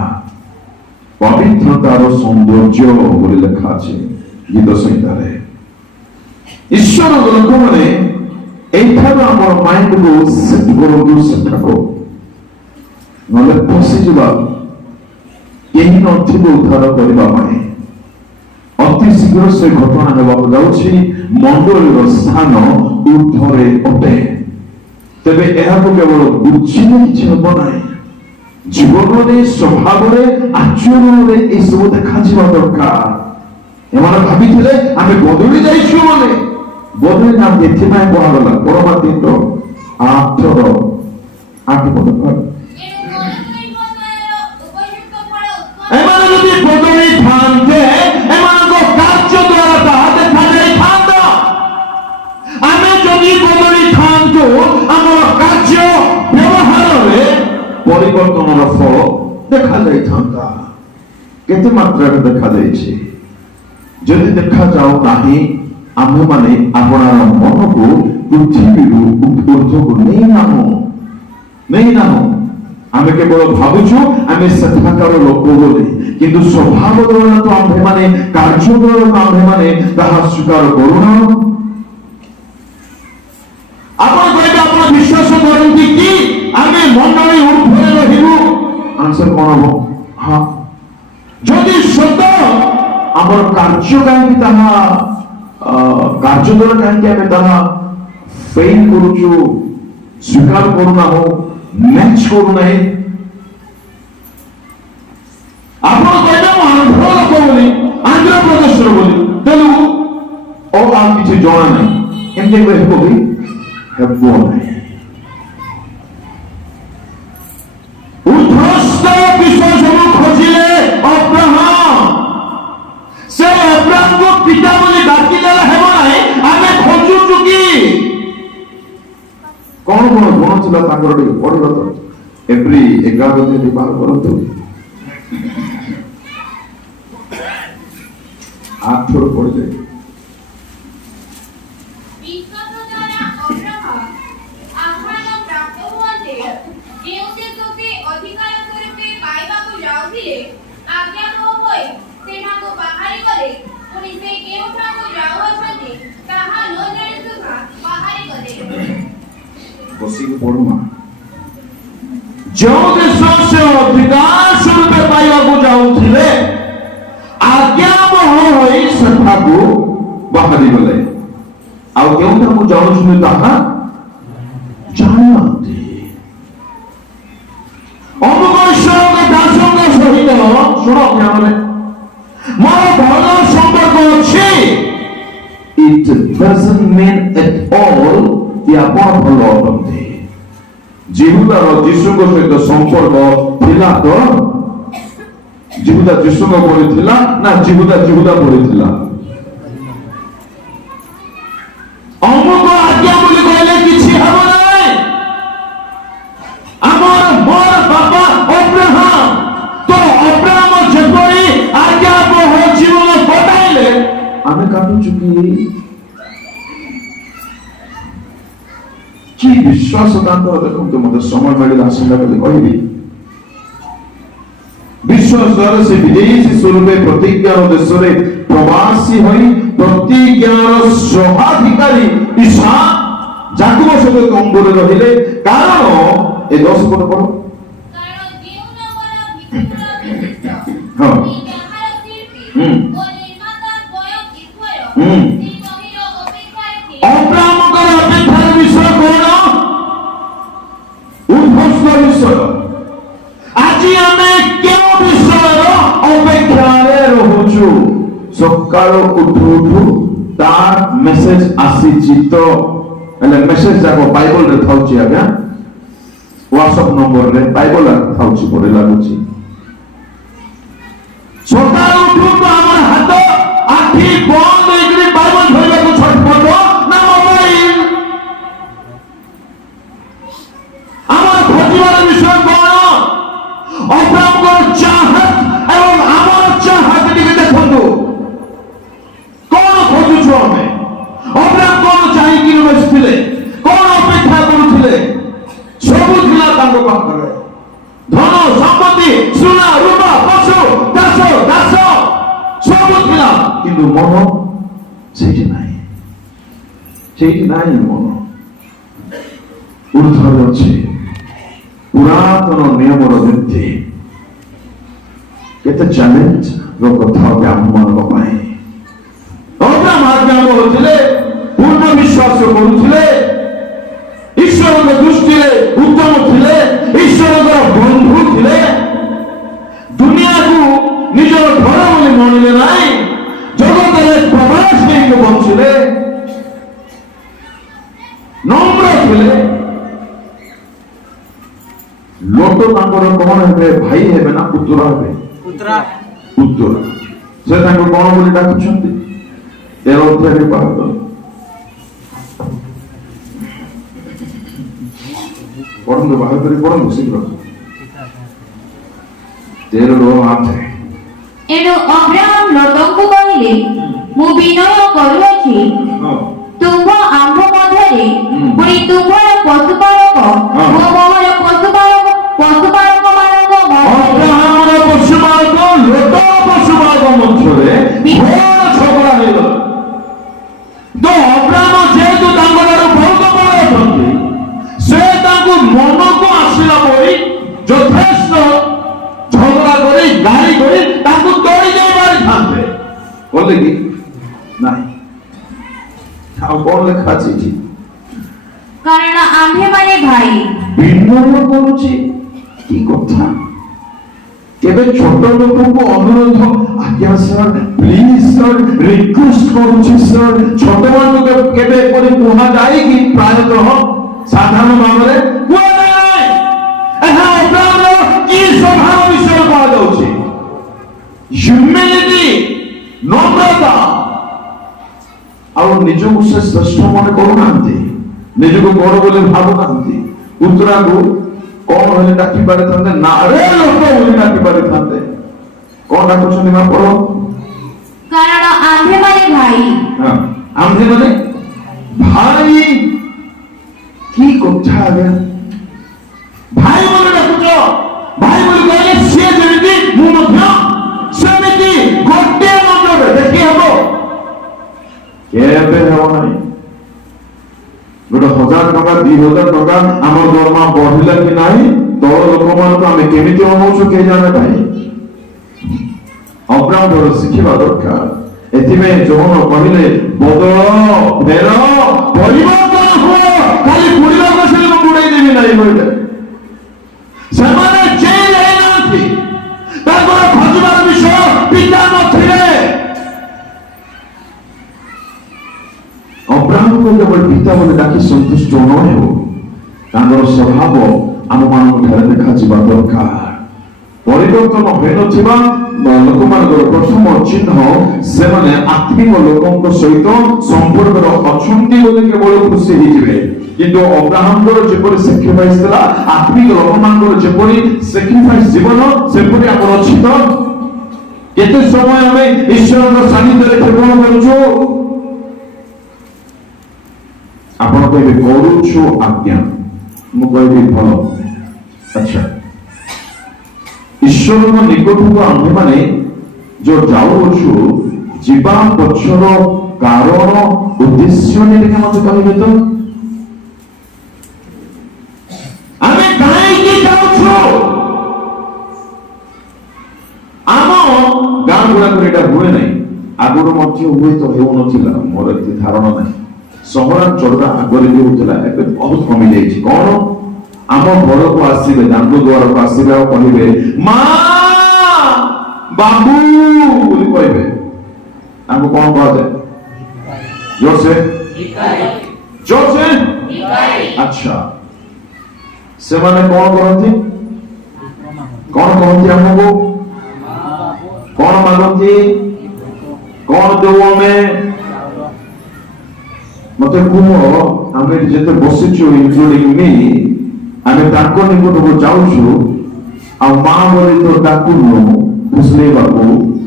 পবিত্রতার সৌন্দর্য বলে লেখা আছে গীত সংহিতারে। ঈশ্বর ଲୋକମାନେ এইଠାରୁ ଆମର ମାଇଣ୍ଡକୁ ସେଟ୍ କରନ୍ତୁ ସେଠାକୁ, ନହେଲେ ଫସିଯିବା। କେହି ନଥିବ ଉଦ୍ଧାର କରିବା ପାଇଁ। ଅତି ଶୀଘ୍ର ସେ ଘଟଣା ହେବାକୁ ଯାଉଛି। ମଣ୍ଡଳୀର ସ୍ଥାନ ଉର୍ଦ୍ଧ୍ୱରେ ଅଟେ। ତେବେ ଏହାକୁ କେବଳ ବୁଝିଲେ କିଛି ହେବ ନାହିଁ, ଜୀବନରେ, ସ୍ୱଭାବରେ, ଆଚରଣରେ ଏସବୁ ଦେଖାଯିବା ଦରକାର। ଏମାନେ ଭାବିଥିଲେ ଆମେ ବଦଳି ଯାଇଛୁ ବୋଲି, ବଦଳି ନାହାନ୍ତି। ଏଥିପାଇଁ କୁହାଗଲା ପରମା 3 8 ପଦ। ଏମାନେ ଯଦି ବଦଳି ଥାନ୍ତେ ଏମାନଙ୍କ କାର୍ଯ୍ୟ ଦ୍ୱାରା ତାହା ଦେଖାଯାଇଥାନ୍ତା। ଆମେ ଯଦି ବଦଳି ଥାନ୍ତୁ ଆମର କାର୍ଯ୍ୟ ବ୍ୟବହାରରେ ପରିବର୍ତ୍ତନର ଫଳ ଦେଖାଯାଇଥାନ୍ତା। କେତେ ମାତ୍ରାରେ ଦେଖାଯାଇଛି? ଯଦି ଦେଖାଯାଉ ନାହିଁ, ଆମ୍ଭେମାନେ ଆପଣାର ମନକୁ ପୃଥିବୀରୁ ଉର୍ଦ୍ଧ୍ୱକୁ ନେଇନାହୁଁ। ଆମେ କେବଳ ଭାବୁଛୁ ଆମେ ସେଠାକାର ଲୋକ ବୋଲି, କିନ୍ତୁ ସ୍ୱଭାବ ଦ୍ୱାରା ତ ଆମ୍ଭେମାନେ, କାର୍ଯ୍ୟ ଦ୍ୱାରା ତ ଆମ୍ଭେମାନେ ତାହା ସ୍ୱୀକାର କରୁନାହୁଁ। ଆପଣ କହିବେ ଆପଣ ବିଶ୍ୱାସ କରନ୍ତି କି ଆମେ ମଣ୍ଡଳୀ ଉର୍ଦ୍ଧ୍ୱରେ ରହିବୁ? ଆନ୍ସର କଣ ହବ? ହଁ। ଯଦି ସତ ଆମର କାର୍ଯ୍ୟ କାହିଁକି ତାହା କାର୍ଯ୍ୟ ଦ୍ୱାରା କାହିଁକି ଆମେ ତାହା ଫେଲ୍ କରୁଛୁ, ସ୍ୱୀକାର କରୁନାହୁଁ, ମ୍ୟାଚ୍ କରୁନାହିଁ? ଆପଣ କହିବେ ମୁଁ ଆନ୍ଧ୍ର ଲୋକ ବୋଲି, ଆନ୍ଧ୍ରପ୍ରଦେଶର ବୋଲି, ତେଲୁଗୁ ଓ ଆଉ କିଛି ଜଣା ନାହିଁ, ଏମିତି ହେବ ବି ହେବ ନାହିଁ। ଉଦ୍ଧସ୍ତ ବିଶ୍ୱାସକୁ ଖୋଜିଲେ ଅବ୍ରାହମ, ସେ ଅବ୍ରାହମକୁ ପିତା ବୋଲି ଡାକିଦେଲେ ହେବ ନାହିଁ। ଆମେ ଖୋଜୁଛୁ କି କଣ କଣ ଗୁଣ ଥିଲା ତାଙ୍କର? ଟିକେ ପଢିବ ତ, ଏପ୍ରି 11 ପାର କରନ୍ତୁ। 8 ପଢିଲେ। ବସିକି ପଢୁମା। ଯେଉଁ ଦେଶ ସେ ଅଧିକାଂଶ ରୂପେ ପାଇବାକୁ ଯାଉଥିଲେ, ଆଜ୍ଞାବହ ହୋଇ ସେଠାକୁ ବାହାରିଗଲେ। ଆଉ କେଉଁଠାକୁ ଯାଉଛନ୍ତି ତାହା ଜାଣୁନାହାନ୍ତି। ଅମୁକ ଈଶ୍ୱରଙ୍କ ଦାସଙ୍କ ସହିତ ଶୁଣ ଜ୍ଞାନରେ ମୋର ଭଲ ସମ୍ପର୍କ ଅଛି। It doesn't mean at all କି ଆପଣ ଭଲ ଅଟନ୍ତି। ଜିହୁଦାର ଯୀଶୁଙ୍କ ସହିତ ସମ୍ପର୍କ ଥିଲା ତ? ଜିହୁଦା ଯୀଶୁଙ୍କ ପରି ଥିଲା ନା ଜିହୁଦା ପରି ଥିଲା? ଅମୁକ ଆଜ୍ଞା ବୋଲି କହିଲେ କିଛି ହେବ ନାହିଁ। ମୋର ବାପା ଅବ୍ରାହମ, ତ ଅବ୍ରାହମ ଯେପରି ଆଜ୍ଞାବହ ଜୀବନ କଟାଇଲେ ଆମେ କାଟୁଛୁ କି ବିଶ୍ୱାସ ତାଙ୍କର? ଦେଖନ୍ତୁ, ମତେ ସମୟ ମିଳିଲେ ଆସନ୍ତା କାଲି କହିବି। ବିଶ୍ୱାସ ଦ୍ୱାରା ସେ ବିଦେଶୀ ସ୍ୱରୂପେ ପ୍ରତିଜ୍ଞାର ଦେଶରେ ପ୍ରବାସୀ ହୋଇ ପ୍ରତିଜ୍ଞାର ସହାଧିକାରୀ ଇସାକ ଯାକୋବ ସହିତ ତମ୍ବୁରେ ରହିଲେ। କାରଣ ଏ 10 ପଦ ପଢ। ଅବ୍ରାହମଙ୍କର ଅପେକ୍ଷାର ବିଷୟ କଣ? ଉଦ୍ଧସ୍ତ ବିଷୟ। ଆଜି ଆମେ କେଉଁ ବିଷୟର ଅପେକ୍ଷାରେ ରହୁଛୁ? ସକାଳୁ ଉଠୁ ତାର ମେସେଜ ଆସିଛି ତ, ହେଲେ ମେସେଜ ଯାକ ବାଇବଲରେ ଥାଉଛି। ଆଜ୍ଞା ହ୍ୱାଟ୍ସଆପ ନମ୍ବରରେ ବାଇବଲ ଥାଉଛି ପରି ଲାଗୁଛି। ସକାଳୁ ଉଠୁ ତ ଆମର ହାତ ଆଖି ବନ୍ଦ ହେଇକରି ବାଇବଲ ଧରିବାକୁ ଛଟପଟ ନା ମୋବାଇଲ? ଆମର ଖୋଜିବାର ବିଷୟ କଣ? କରୁଛୁ ଆମେ? ଅବ୍ରାହମ କଣ ଚାହିଁକି ବସିଥିଲେ? କଣ ଅପେକ୍ଷା କରୁଥିଲେ? ସବୁ ଥିଲା ତାଙ୍କ ପାଖରେ, ଧନ ସମ୍ପତ୍ତି, ସୁନା ରୂପା, ପଶୁ, ଦାସ ଦାସ ସବୁ ଥିଲା, କିନ୍ତୁ ମନ ସେଇଠି ନାହିଁ, ସେଇଠି ନାହିଁ। ମନ ଉର୍ଦ୍ଧ୍ୱରେ ଅଛି। ପୁରାତନ ନିୟମର ଭିତ୍ତି କେତେ ଚ୍ୟାଲେଞ୍ଜ ର କଥା ଅଟେ ଆମମାନଙ୍କ ପାଇଁ। ଅବ୍ରାହମ ଆଜ୍ଞା କରୁଥିଲେ, ପୂର୍ଣ୍ଣ ବିଶ୍ୱାସ କରୁଥିଲେ, ଈଶ୍ୱରଙ୍କ ଦୃଷ୍ଟିରେ ଉତ୍ତମ ଥିଲେ, ଈଶ୍ୱରଙ୍କର ବନ୍ଧୁ ଥିଲେ, ଦୁନିଆକୁ ନିଜର ଘର ବୋଲି ମଣିଲେ ନାହିଁ, ଜଗତରେ ପ୍ରବାସ ନେଇକି ବଞ୍ଚିଲେ, ନମ୍ର ଥିଲେ। ଲୋଟ ତାଙ୍କର କଣ ହେବେ? ଭାଇ ହେବେ ନା ପୁତ୍ର ହେବେ? ପୁତ୍ର। ସେ ତାଙ୍କୁ କଣ ବୋଲି ଡାକୁଛନ୍ତି? 13 ଅଧ୍ୟାୟରେ ପାଠ ପଢନ୍ତୁ, ବାହାର କରି ପଢନ୍ତୁ ଶୀଘ୍ର। 13:8। ଏଣୁ ଅବ୍ରାହମ ଲୋଟଙ୍କୁ କହିଲେ, ମୁଁ ବିନୟ କରୁଅଛି, ତୁମ୍ଭ ଆମ୍ଭ ମଧ୍ୟରେ ପୁଣି ତୁମ୍ଭର ପଶୁପାଳକ ଓ ମୋର ପଶୁପାଳକ ମାନଙ୍କ ଅବ୍ରାହମର ପଶୁପାଳକ, ଲୋଟ ପଶୁପାଳକ ମଧ୍ୟରେ ଘୋର ଝଗଡା ହେଇଗଲା। ତ ଅବ୍ରାହମ ଯେହେତୁ ତାଙ୍କ ଠାରୁ ବହୁତ ବଡ଼ ଅଛନ୍ତି, ସେ ତାଙ୍କୁ ମନକୁ ଆସିଲା ପରି ଯଥେଷ୍ଟ ଝଗଡା କରି ଗାଳି କରି ତାଙ୍କୁ ତଳି ଦେଇ ପାରିଥାନ୍ତେ, କଲେ କି ନାହିଁ? ଆଉ କଣ ଲେଖା ଅଛି ଏଠି? କାରଣ ଆମ୍ଭେମାନେ ଭାଇ। ବିନୟ କରୁଛି, କି କଥା? କେବେ ଛୋଟ ଲୋକଙ୍କୁ ଅନୁରୋଧ, ଆଜ୍ଞା ସାର୍ ପ୍ଲିଜ ସାର୍ ରିକ୍ୱେଷ୍ଟ କରୁଛି ସାର୍, ଛୋଟ ମାନଙ୍କୁ କେବେ ଏପରି କୁହାଯାଏ କି? ପ୍ରାୟତଃ ସାଧାରଣ ଭାବରେ କୁହାଯାଏ। ଏହା ଅବ୍ରାହମର କି ସ୍ୱଭାବ ବିଷୟରେ କୁହାଯାଉଛି? ହ୍ୟୁମିଲିଟି, ନମ୍ରତା। ଆଉ ନିଜକୁ ସେ ଶ୍ରେଷ୍ଠ ମନେ କରୁନାହାନ୍ତି, ନିଜକୁ ବଡ ବୋଲି ଭାବୁନାହାନ୍ତି। ପୁତ୍ରାକୁ କଣ ହେଲେ ଡାକି ପାରିଥାନ୍ତେ? ନାରେ ଲୋକ ବୋଲି ଡାକି ପାରିଥାନ୍ତେ। କଣ ଡାକୁଛନ୍ତି ନା ପଢ? କାରଣ ଆମ୍ଭେମାନେ ଭାଇ। ଆମ୍ଭେମାନେ ଭାଇ। କି କଥା ଆଜ୍ଞା? ଭାଇ ବୋଲି ଡାକୁଛ? ଭାଇ ବୋଲି କହିଲେ ସିଏ ଯେମିତି ମୁଁ ମଧ୍ୟ ସେମିତି, ଗୋଟିଏ ମନରେ ଦେଖି ହବ? କେବେ ହେବ ନାହିଁ। ଗୋଟେ 1000 ଟଙ୍କା 2000 ଟଙ୍କା ଆମ ଦରମା ବଢିଲା କି ନାହିଁ, ତଳ ଲୋକମାନଙ୍କୁ ଆମେ କେମିତି ଅନଉଛୁ କେ ଜାଣେ ନାହିଁ। ଅବ୍ରାହମର ଶିଖିବା ଦରକାର। ଏଥିପାଇଁ ଯୌନ କହିଲେ ବଦଳ, ଫେର, ପରିବର୍ତ୍ତନ ହୁଅ। ଖାଲି ବୁଡ଼ିବାକୁ ଆସିଲେ ମୁଁ ବୁଡ଼େଇ ଦେବି ନାହିଁ କହିଲେ। ସେମାନେ ଚେଞ୍ଜ ହେଇନାହାନ୍ତି। ତାଙ୍କର ଖୋଜିବାର ବିଷୟ ପିତା ନଥିଲେ। ଅବ୍ରାହମକୁ କେବଳ ପିତା ବୋଲି ଡାକି ସନ୍ତୁଷ୍ଟ ନ ହେଉ, ତାଙ୍କର ସ୍ୱଭାବ ଆମମାନଙ୍କ ଠାରେ ଦେଖାଯିବା ଦରକାର। ପରିବର୍ତ୍ତନ ହୋଇନଥିବା ଲୋକମାନଙ୍କର ପ୍ରଥମ ଚିହ୍ନ, ସେମାନେ ଆତ୍ମିକ ଲୋକଙ୍କ ସହିତ ସମ୍ପର୍କରେ ଅଛନ୍ତି ବୋଲି କେବଳ ଖୁସି ହେଇଯିବେ। କିନ୍ତୁ ଅବ୍ରାହମଙ୍କର ଯେପରି ସାକ୍ରିଫାଇସ୍ ଥିଲା, ଆତ୍ମିକ ଲୋକମାନଙ୍କର ଯେପରି ସାକ୍ରିଫାଇସ୍ ଜୀବନ, ସେପରି ଆମର ଅଛି ତ? କେତେ ସମୟ ଆମେ ଈଶ୍ୱରଙ୍କ ସାନ୍ନିଧ୍ୟରେ କ୍ଷେପଣ କରୁଛୁ? ଆପଣ କହିବେ କରୁଛୁ ଆଜ୍ଞା, ମୁଁ କହିବି ଭଲ। ଆଚ୍ଛା, ଈଶ୍ୱରଙ୍କ ନିକଟକୁ ଆମ୍ଭେମାନେ ଯୋଉ ଯାଉଅଛୁ, ଯିବା ପଛର କାରଣ ଉଦ୍ଦେଶ୍ୟ ଟିକେ ମତେ କହିବେ ତ? ଆମେ କାହିଁକି ଯାଉଛୁ? ଆମ ଗାଁ ଗୁଡାକରେ ଏଇଟା ହୁଏ ନାହିଁ, ଆଗରୁ ମଧ୍ୟ ହୁଏ ତ ହେଉନଥିଲା, ମୋର ଏତେ ଧାରଣା ନାହିଁ। ସହରାଞ୍ଚଳଟା ଆଗରେ ବି ହଉଥିଲା, ଏବେ ବହୁତ କମି ଯାଇଛି। କଣ? ଆମ ଘରକୁ ଆସିବେ, ଦାଣ୍ଡ ଦୁଆରକୁ ଆସିବେ ଆଉ କହିବେ ମା ବାବୁ ବୋଲି କହିବେ। ତାଙ୍କୁ କଣ କୁହାଯାଏ? ଜୋରସେ ଜୋରସେ। ଆଚ୍ଛା, ସେମାନେ କଣ କରନ୍ତି? କଣ କହନ୍ତି ଆମକୁ? କଣ ମାଗନ୍ତି? କଣ ଦେଉ ଆମେ? ମତେ କୁହ, ଆମେ ଯେତେ ବସିଛୁ ଇନକ୍ଲୁଡିଂ ମି, ଆମେ ତାଙ୍କ ନିକଟକୁ ଯାଉଛୁ, ଆଉ ମା ବୋଲି ତ ଡାକୁନୁ, ଫୁସଲେଇବାକୁ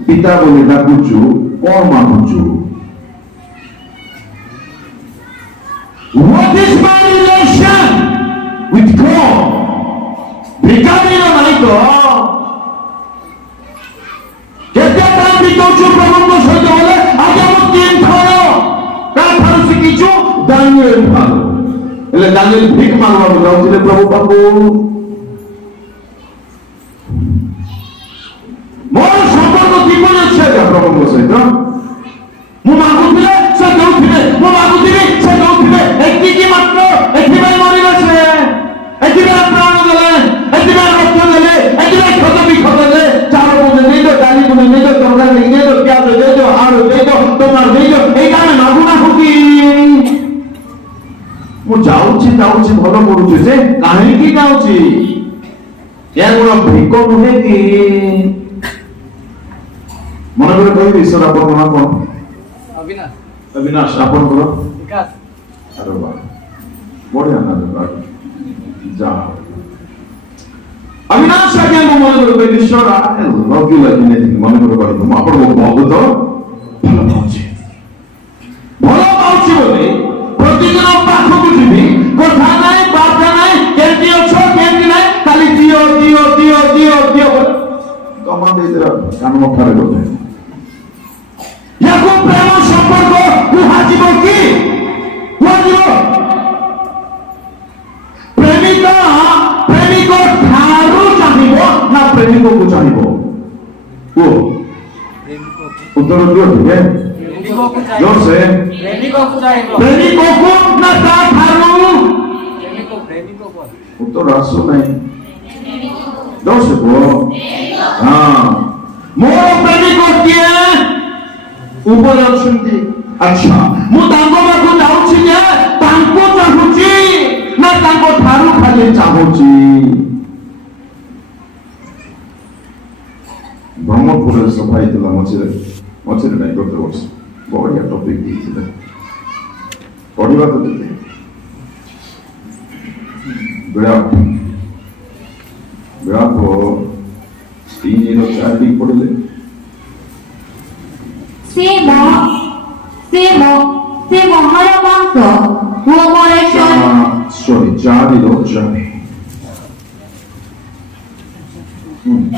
ପିତା ବୋଲି ଡାକୁଛୁ, କଣ ମାଗୁଛୁ? ହୁଏ ଭାଲ ହେଲେ ଦାନିଏଲ ଭିକ ମାଗବାକୁ ଯାଉଥିଲେ ପ୍ରଭୁ ପାଖକୁ ମୋର ସମ୍ପର୍କ କିପରି ଅଛି ଆଜ୍ଞା ପ୍ରଭୁଙ୍କ ସହିତ ମୁଁ ମାଗୁଥିଲେ ସେ ଦେଉଥିଲେ ମୁଁ ମାଗୁଥିଲି ସେ ଦେଉଥିଲେ ଏତିକି ମାତ୍ର ଏଥିପାଇଁ ମରିଲେ ସେ ଏଥିପାଇଁ ପ୍ରାଣ ଦେଲେ ଏଥିପାଇଁ ରକ୍ତ ଦେଲେ ଏଥିପାଇଁ ଖତ ବିଖତ ଦେଲେ ଚାଉଳକୁ ଦେଇଦିଅ ଡାଲିକୁ ଦେଇଦିଅ ତରକାରୀ ଦେଇଦିଅ ପିଆଜ ଦେଇଦିଅ ଆଳୁ ଦେଇଦିଅ ଟମାଟୋ ଦେଇଦିଅ ଏଇଟା ଆମେ ମାଗୁନାହୁଁ କି ମୁଁ ଯାଉଛି ଭଲ କରୁଛି ଯେ କାହିଁକି ଯାଉଛି ଏହା ଗୁଣ ଭିକ ନୁହେଁ କି ମନେ କରି କହିବି ଈଶ୍ୱର ଆପଣଙ୍କ ନାଁ କଣ अविनाश ଅବିନାଶ ଆପଣଙ୍କର विकास ଆରେ ବା ବଢିଆ ନା ଯା ଅବିନାଶ ଆଜ୍ଞାଙ୍କୁ ମନେ କରି କହିବି ଈଶ୍ୱର ଲଭ୍ ୟୁ ଲାଇକ୍ ଏନିଥିଂ ମନେ କରି କହିବି ମୁଁ ଆପଣଙ୍କୁ ବହୁତ ଭଲ ପାଉଛି ବୋଲି ପ୍ରତିଦିନ ପାଖକୁ ଯିବି କଥା ନାହିଁ ବାର୍ତ୍ତା ନାହିଁ କେମିତି ଅଛ କେମିତି ନାହିଁ ଖାଲି ଦିଅ ଦିଅ ଦିଅ ଦିଅ ଦିଅ କମା ଦେଇଦେଲା କାନ ମଠାରେ ଗୋଟେ याको प्रेम संपर्क कुहाजिब कि कुहाजिब प्रेमिक ठारू चाहिबो ना प्रेमिक को चाहिबो ओ उत्तर दियो ठीक है जोर से प्रेमिको को चाहिबो प्रेमिक को ना ता ठारू प्रेमिको को उत्तर आसो नहीं जोर से बोलो हां मोर प्रेमिक किए ऊपर अछंती अच्छा मु तांको पाखु जाउछि जे तांको चाहुछि ना तांको ठारू खाली चाहुछि ब्रह्मपुर सफाई तला मछरे नहीं डॉक्टर वर्ष बढ़िया टॉपिक दिथिले पढिबा तो देते बेड़ा को 3 और 4 डी पढले से मोहर मांस वो मोरे सॉरी चारी रो चारी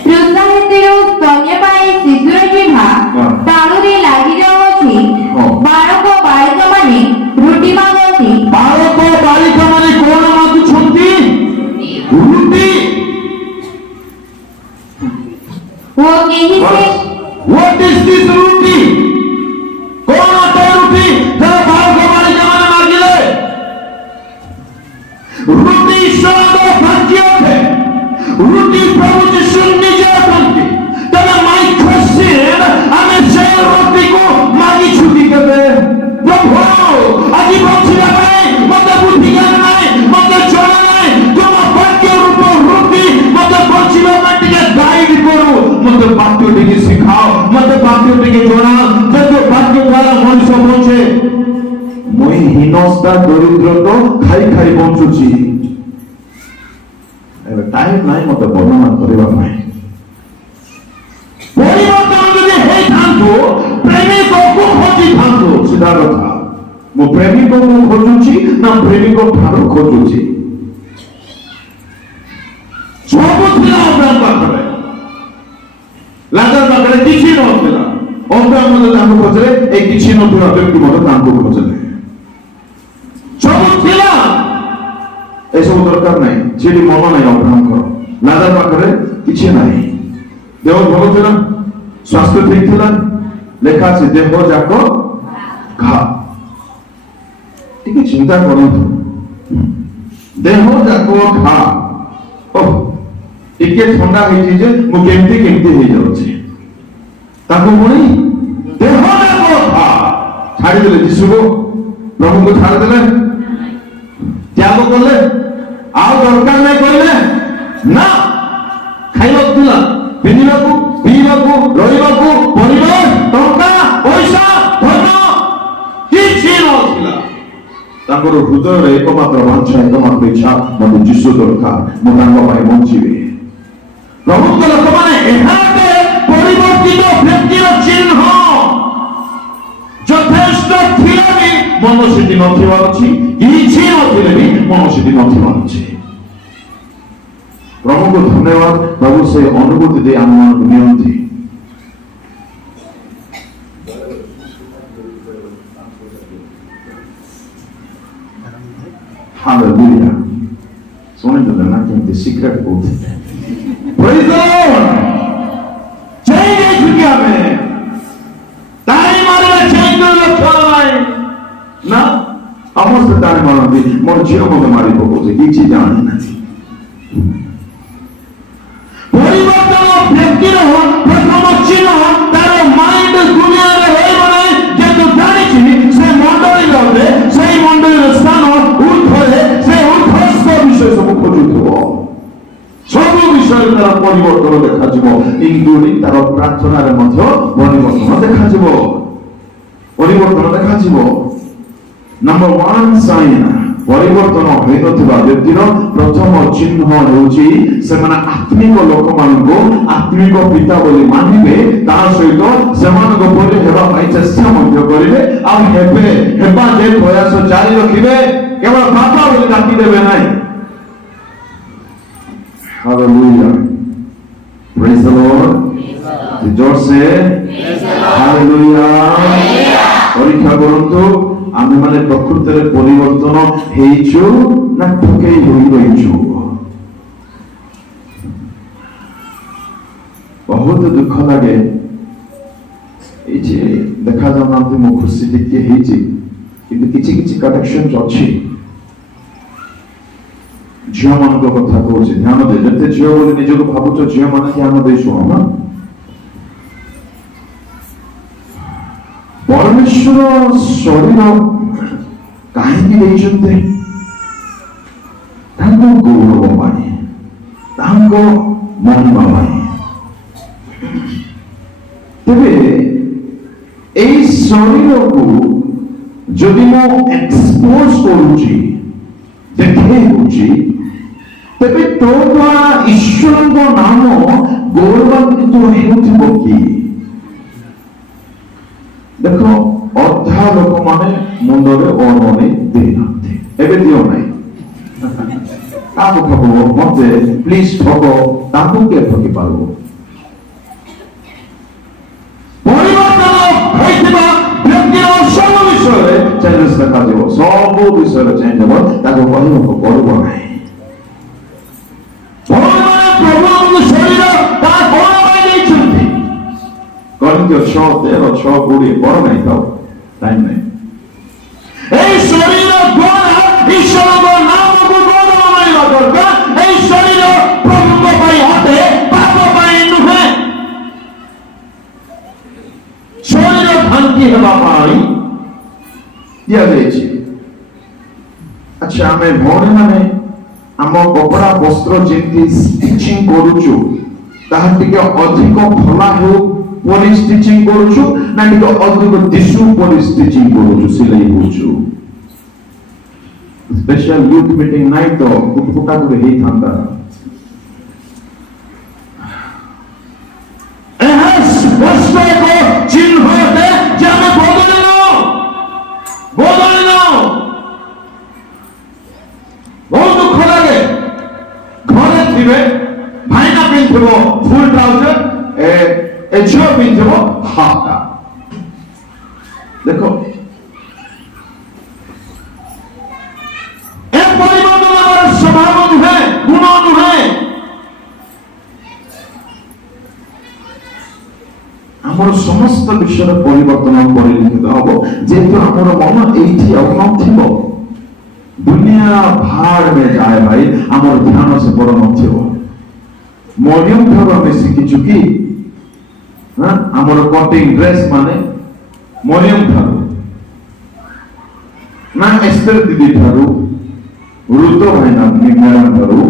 प्रोत्साहितରୁ ସ୍ତନ୍ୟ ପାଇଁ ଶିଶୁର ଜିହ୍ବା ତାଳୁରେ ଲାଗି ଯାଉଅଛି ବାଳକ ବାଳିକାମାନେ ରୁଟି ମାଗନ୍ତି ବାଳକ ବାଳିକାମାନେ କଣ ମାଗୁଛନ୍ତି ରୁଟି ଓ କେହି ସେ What is this ruti? कौन आता है रुटी? जरा बालक बालिकाମାନେ ମାଗିଲେ रुटी ଈଶ୍ୱରଙ୍କ ଭାଗ୍ୟ है रुटी प्रभु ଯୀଶୁ ନିଜେ ଅଟନ୍ତି ତେବେ my question ଆମେ ସେ ରୁଟିକୁ ମାଗିଛୁ କି କେବେ ପ୍ରଭୁ ଆଜି ବଞ୍ଚିବା ପାଇଁ ମୋତେ ବୁଦ୍ଧି ଜ୍ଞାନ ନାହିଁ ମୋତେ ଜଣା ନାହିଁ ତୁମ ଭାଗ୍ୟ ରୂପ ରୁଟି ମୋତେ ବଞ୍ଚିବା ପାଇଁ ଟିକେ ଗାଇଡ୍ କରୁ ମୋତେ ବାକ୍ୟ ଟିକେ ଶିଖାଅ ମୋତେ ବାକ୍ୟ ଟିକେ ଜଣା ଯେତେ ବାକ୍ୟ ଦ୍ୱାରା ମଣିଷ ବଞ୍ଚେ ମୁଁ ହୀନସ୍ତା ଦରିଦ୍ରତା ଖାଇ ବଞ୍ଚୁଛି ଏବେ ଟାଇମ୍ ନାହିଁ ମୋତେ ବର୍ଣ୍ଣନା କରିବା ପାଇଁ ପରିବର୍ତ୍ତନ ଯଦି ହେଇଥାନ୍ତୁ ପ୍ରେମିକକୁ ଖୋଜିଥାନ୍ତୁ ସିଧା କଥା ମୁଁ ପ୍ରେମିକକୁ ଖୋଜୁଛି ନା ପ୍ରେମିକ ଠାରୁ ଖୋଜୁଛି ସବୁ ଥିଲା ଅବ୍ରାହମ ପାଖରେ ଲାଜର ପାଖରେ କିଛି ନଥିଲା ଅବ୍ରାହମ ମଧ୍ୟ ତାଙ୍କୁ ଖୋଜିଲେ ଏ କିଛି ନଥିବା ବ୍ୟକ୍ତି ମଧ୍ୟ ତାଙ୍କୁ ଖୋଜିଲେ ସବୁ ଥିଲା ଏସବୁ ଦରକାର ନାହିଁ ସେଠି ମନ ନାହିଁ ଅବ୍ରାହମଙ୍କର ଲାଜର ପାଖରେ କିଛି ନାହିଁ ଦେହ ଭଲ ଥିଲା ସ୍ୱାସ୍ଥ୍ୟ ଠିକ ଥିଲା ଲେଖା ଅଛି ଦେହ ଯାକ ଘା ଟିକେ ଚିନ୍ତା କରନ୍ତୁ ଦେହ ଯାକ ଘା ଟିକେ ଥଣ୍ଡା ହେଇଛି ଯେ ମୁଁ କେମିତି ହେଇଯାଉଛି ତାକୁ ପୁଣି ଦେହ ଯାକ ଘା ଛାଡ଼ିଦେଲେ ଯୀଶୁକୁ ପ୍ରଭୁଙ୍କୁ ଛାଡ଼ିଦେଲେ ତ୍ୟାଗ କଲେ ଆଉ ଦରକାର ନାହିଁ କହିଲେ ନା ଖାଇବାକୁ ଥିଲା ପିନ୍ଧିବାକୁ ପିଇବାକୁ ରହିବାକୁ ପରିବାର ଟଙ୍କା ପଇସା ଧନ କିଛି ନଥିଲା ତାଙ୍କର ହୃଦୟରେ ଏକମାତ୍ର ବାଞ୍ଛା ଏକମାତ୍ର ଇଚ୍ଛା ମୋତେ ଯୀଶୁ ଦରକାର ମୁଁ ତାଙ୍କ ପାଇଁ ବଞ୍ଚିବି ପ୍ରଭୁଙ୍କ ଲୋକମାନେ ଏହା ପରିବର୍ତ୍ତିତ ବ୍ୟକ୍ତିର ଚିହ୍ନ ଯଥେଷ୍ଟ ଥିଲେ ବି ମନ ସେଠି ନଥିବାର ଅଛି କିଛି ନଥିଲେ ବି ମନ ସେଠି ନଥିବାର ଅଛି ପ୍ରଭୁଙ୍କୁ ଧନ୍ୟବାଦ ପ୍ରଭୁ ସେ ଅନୁଭୂତି ଦେଇ ଆମମାନଙ୍କୁ ନିଅନ୍ତି ହାଲେଲୁୟା। ଶୁଣିଦେଲେ ନା କେମିତି ସିକ୍ରେଟ କହୁଥିଲେ। ପ୍ରେଜ୍ ଦ ଲର୍ଡ। ଚେଞ୍ଜ ହେଇଛୁ କି ଆମେ? ତାଳି ମାରିବା ଚେଞ୍ଜ ଲକ୍ଷ୍ୟ ନାହିଁ ନା। ସମସ୍ତେ ତାଳି ମାରନ୍ତି, ମୋର ଝିଅ ମତେ ମାରି ପକଉଛି, କିଛି ଜାଣିନାହିଁ। ପରିବର୍ତ୍ତନ ବ୍ୟକ୍ତିର ପ୍ରଥମ ଚିହ୍ନ ତାର ମାଇଣ୍ଡ ଦୁନିଆରେ ରହିବ ନାହିଁ। ଯେହେତୁ ଜାଣିଛି ସେ ମଣ୍ଡଳୀ ଗଲେ ସେଇ ମଣ୍ଡଳୀର ସ୍ଥାନ ଉର୍ଦ୍ଧ୍ୱରେ, ସେ ଉର୍ଦ୍ଧ୍ୱସ୍ଥ ବିଷୟ ସବୁ ଖୋଜୁଥିବ। ସବୁ ବିଷୟରେ ତାର ପରିବର୍ତ୍ତନ ଦେଖାଯିବ, ଇନକ୍ଲୁଡିଂ ତାର ପ୍ରାର୍ଥନାରେ ମଧ୍ୟ ପରିବର୍ତ୍ତନ ଦେଖାଯିବ। ପରିବର୍ତ୍ତନ ଦେଖାଯିବ। ନମ୍ବର 1 ସାଇନ୍ ପରିବର୍ତ୍ତନ ହୋଇନଥିବା ବ୍ୟକ୍ତିର ପ୍ରଥମ ଚିହ୍ନ ହେଉଛି ସେମାନେ ଆତ୍ମିକ ଲୋକମାନଙ୍କୁ ଆତ୍ମିକ ପିତା ବୋଲି ମାନିବେ, ତା ସହିତ ସେମାନଙ୍କ ପରି ହେବା ପାଇଁ ଚେଷ୍ଟା ମଧ୍ୟ କରିବେ, ଆଉ ହେବା ଯେ ପ୍ରୟାସ ଜାରି ରଖିବେ, କେବଳ ବାପା ବୋଲି ଡାକିଦେବେ ନାହିଁ। Hallelujah. Praise the Lord. जोर से Hallelujah. परीक्षा करंतु आमे माने प्रकृତରେ परिवर्तन हेइछु ना ठोकेई होई रहिछु। बहुत दुख लागे ए जे देखा जानांती मो खुशी टिके हेइछि, किंतु किछि किछि कनेक्शन्स अछि। झियो मानक कथा कहूछि, ध्यान दे। जते झियो बोली निजको भाबुछ, झियो माने ध्यान दे शुणो ना। परमेश्वर शरीर कहीं देइछन्ते तांको गौरव पाई, तांको महिमा पाई। तेबे एई शरीर को जदि मो एक्सपोज करूची, देखेउची, तेबे तो द्वारा ईश्वर को नाम गौरवान्वित हेउथिबो कि? देखो अधा लोक माने मुंडरे ओरमने देनाते एबे दियो नाही। ताको ठगो मते प्लीज ठगो, ताको के ठगी पारबो? परिवर्तन होइतिबा व्यक्तिर सब विषय चेंजेस देखा दियो, सब विषय चेंज हो, ताको कहबो करबो नाही। भगवान प्रभु शरीर ता कोन पाई दैछन्ति? करिन्थियो 6:13-6:20 पढ़ नहीं था, टाइम नहीं। ए शरीर द्वारा ईश्वर को नाम को गौरव मानिबा दरकार। ए शरीर प्रभु को पाई हटे, पाप पाई नुहे। शरीर भांति हेबा पाई दिया देछि। अच्छा हमें भौणी माने आम कपड़ा वस्त्र जेंति स्टिचिंग करूछु, ताहा टिके अधिक भला हो पॉलिश स्टिचिंग करूछु ना टिके अधिक दिसु पॉलिश स्टिचिंग करूछु, सिलाई करूछु। स्पेशल यूथ मीटिंग नाइट तो कुटकुटा करे ही थांदा। एहस वस्त्र को चिन्ह होते जाने बदलिनो बहुत दुख लागे। घरे थिबे भाईना पिंथिबो फुल ट्राउजर, ए झियो पिंथिबो हाफा। देखो ए परिवर्तन स्वभाव नुहे, गुण नुहे। आमर समस्त विषय परिवर्तन परिलक्षित हबो, जेहेतु आमर मन एठी नथिबो। दुनिया भाड़ में जाए भाई, आमर ध्यान से पर नथिबो। मरियम ठारो आमे शिखिछु कि आमर कटिंग ड्रेस माने मरियम ठारो ना एस्तर दीदी ठारो, रुतो भाईना मैडम ठारो।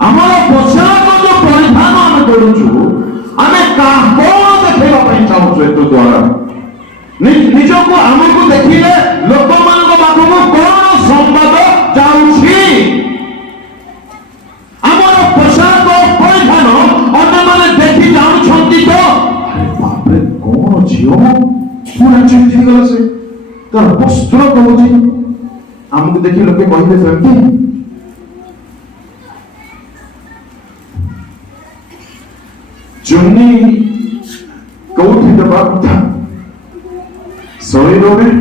आमर पोशाक जो परिधान आमे करूछु, आमे काको देखैबा पई चाहूछु एतो द्वारा। निजको हमको देखिले लोक मानक पाखको कोन संवाद जाउछि। आमर पोशाक परिधान अन्य माने देखि जाउछन्ति तो अरे बाप रे कोन झियो पूरा चेंज गला से तर वस्त्र कहूछि। हमको देखि लोके कहिबे सेमति चुन्नी कौठी दबा था शरीर में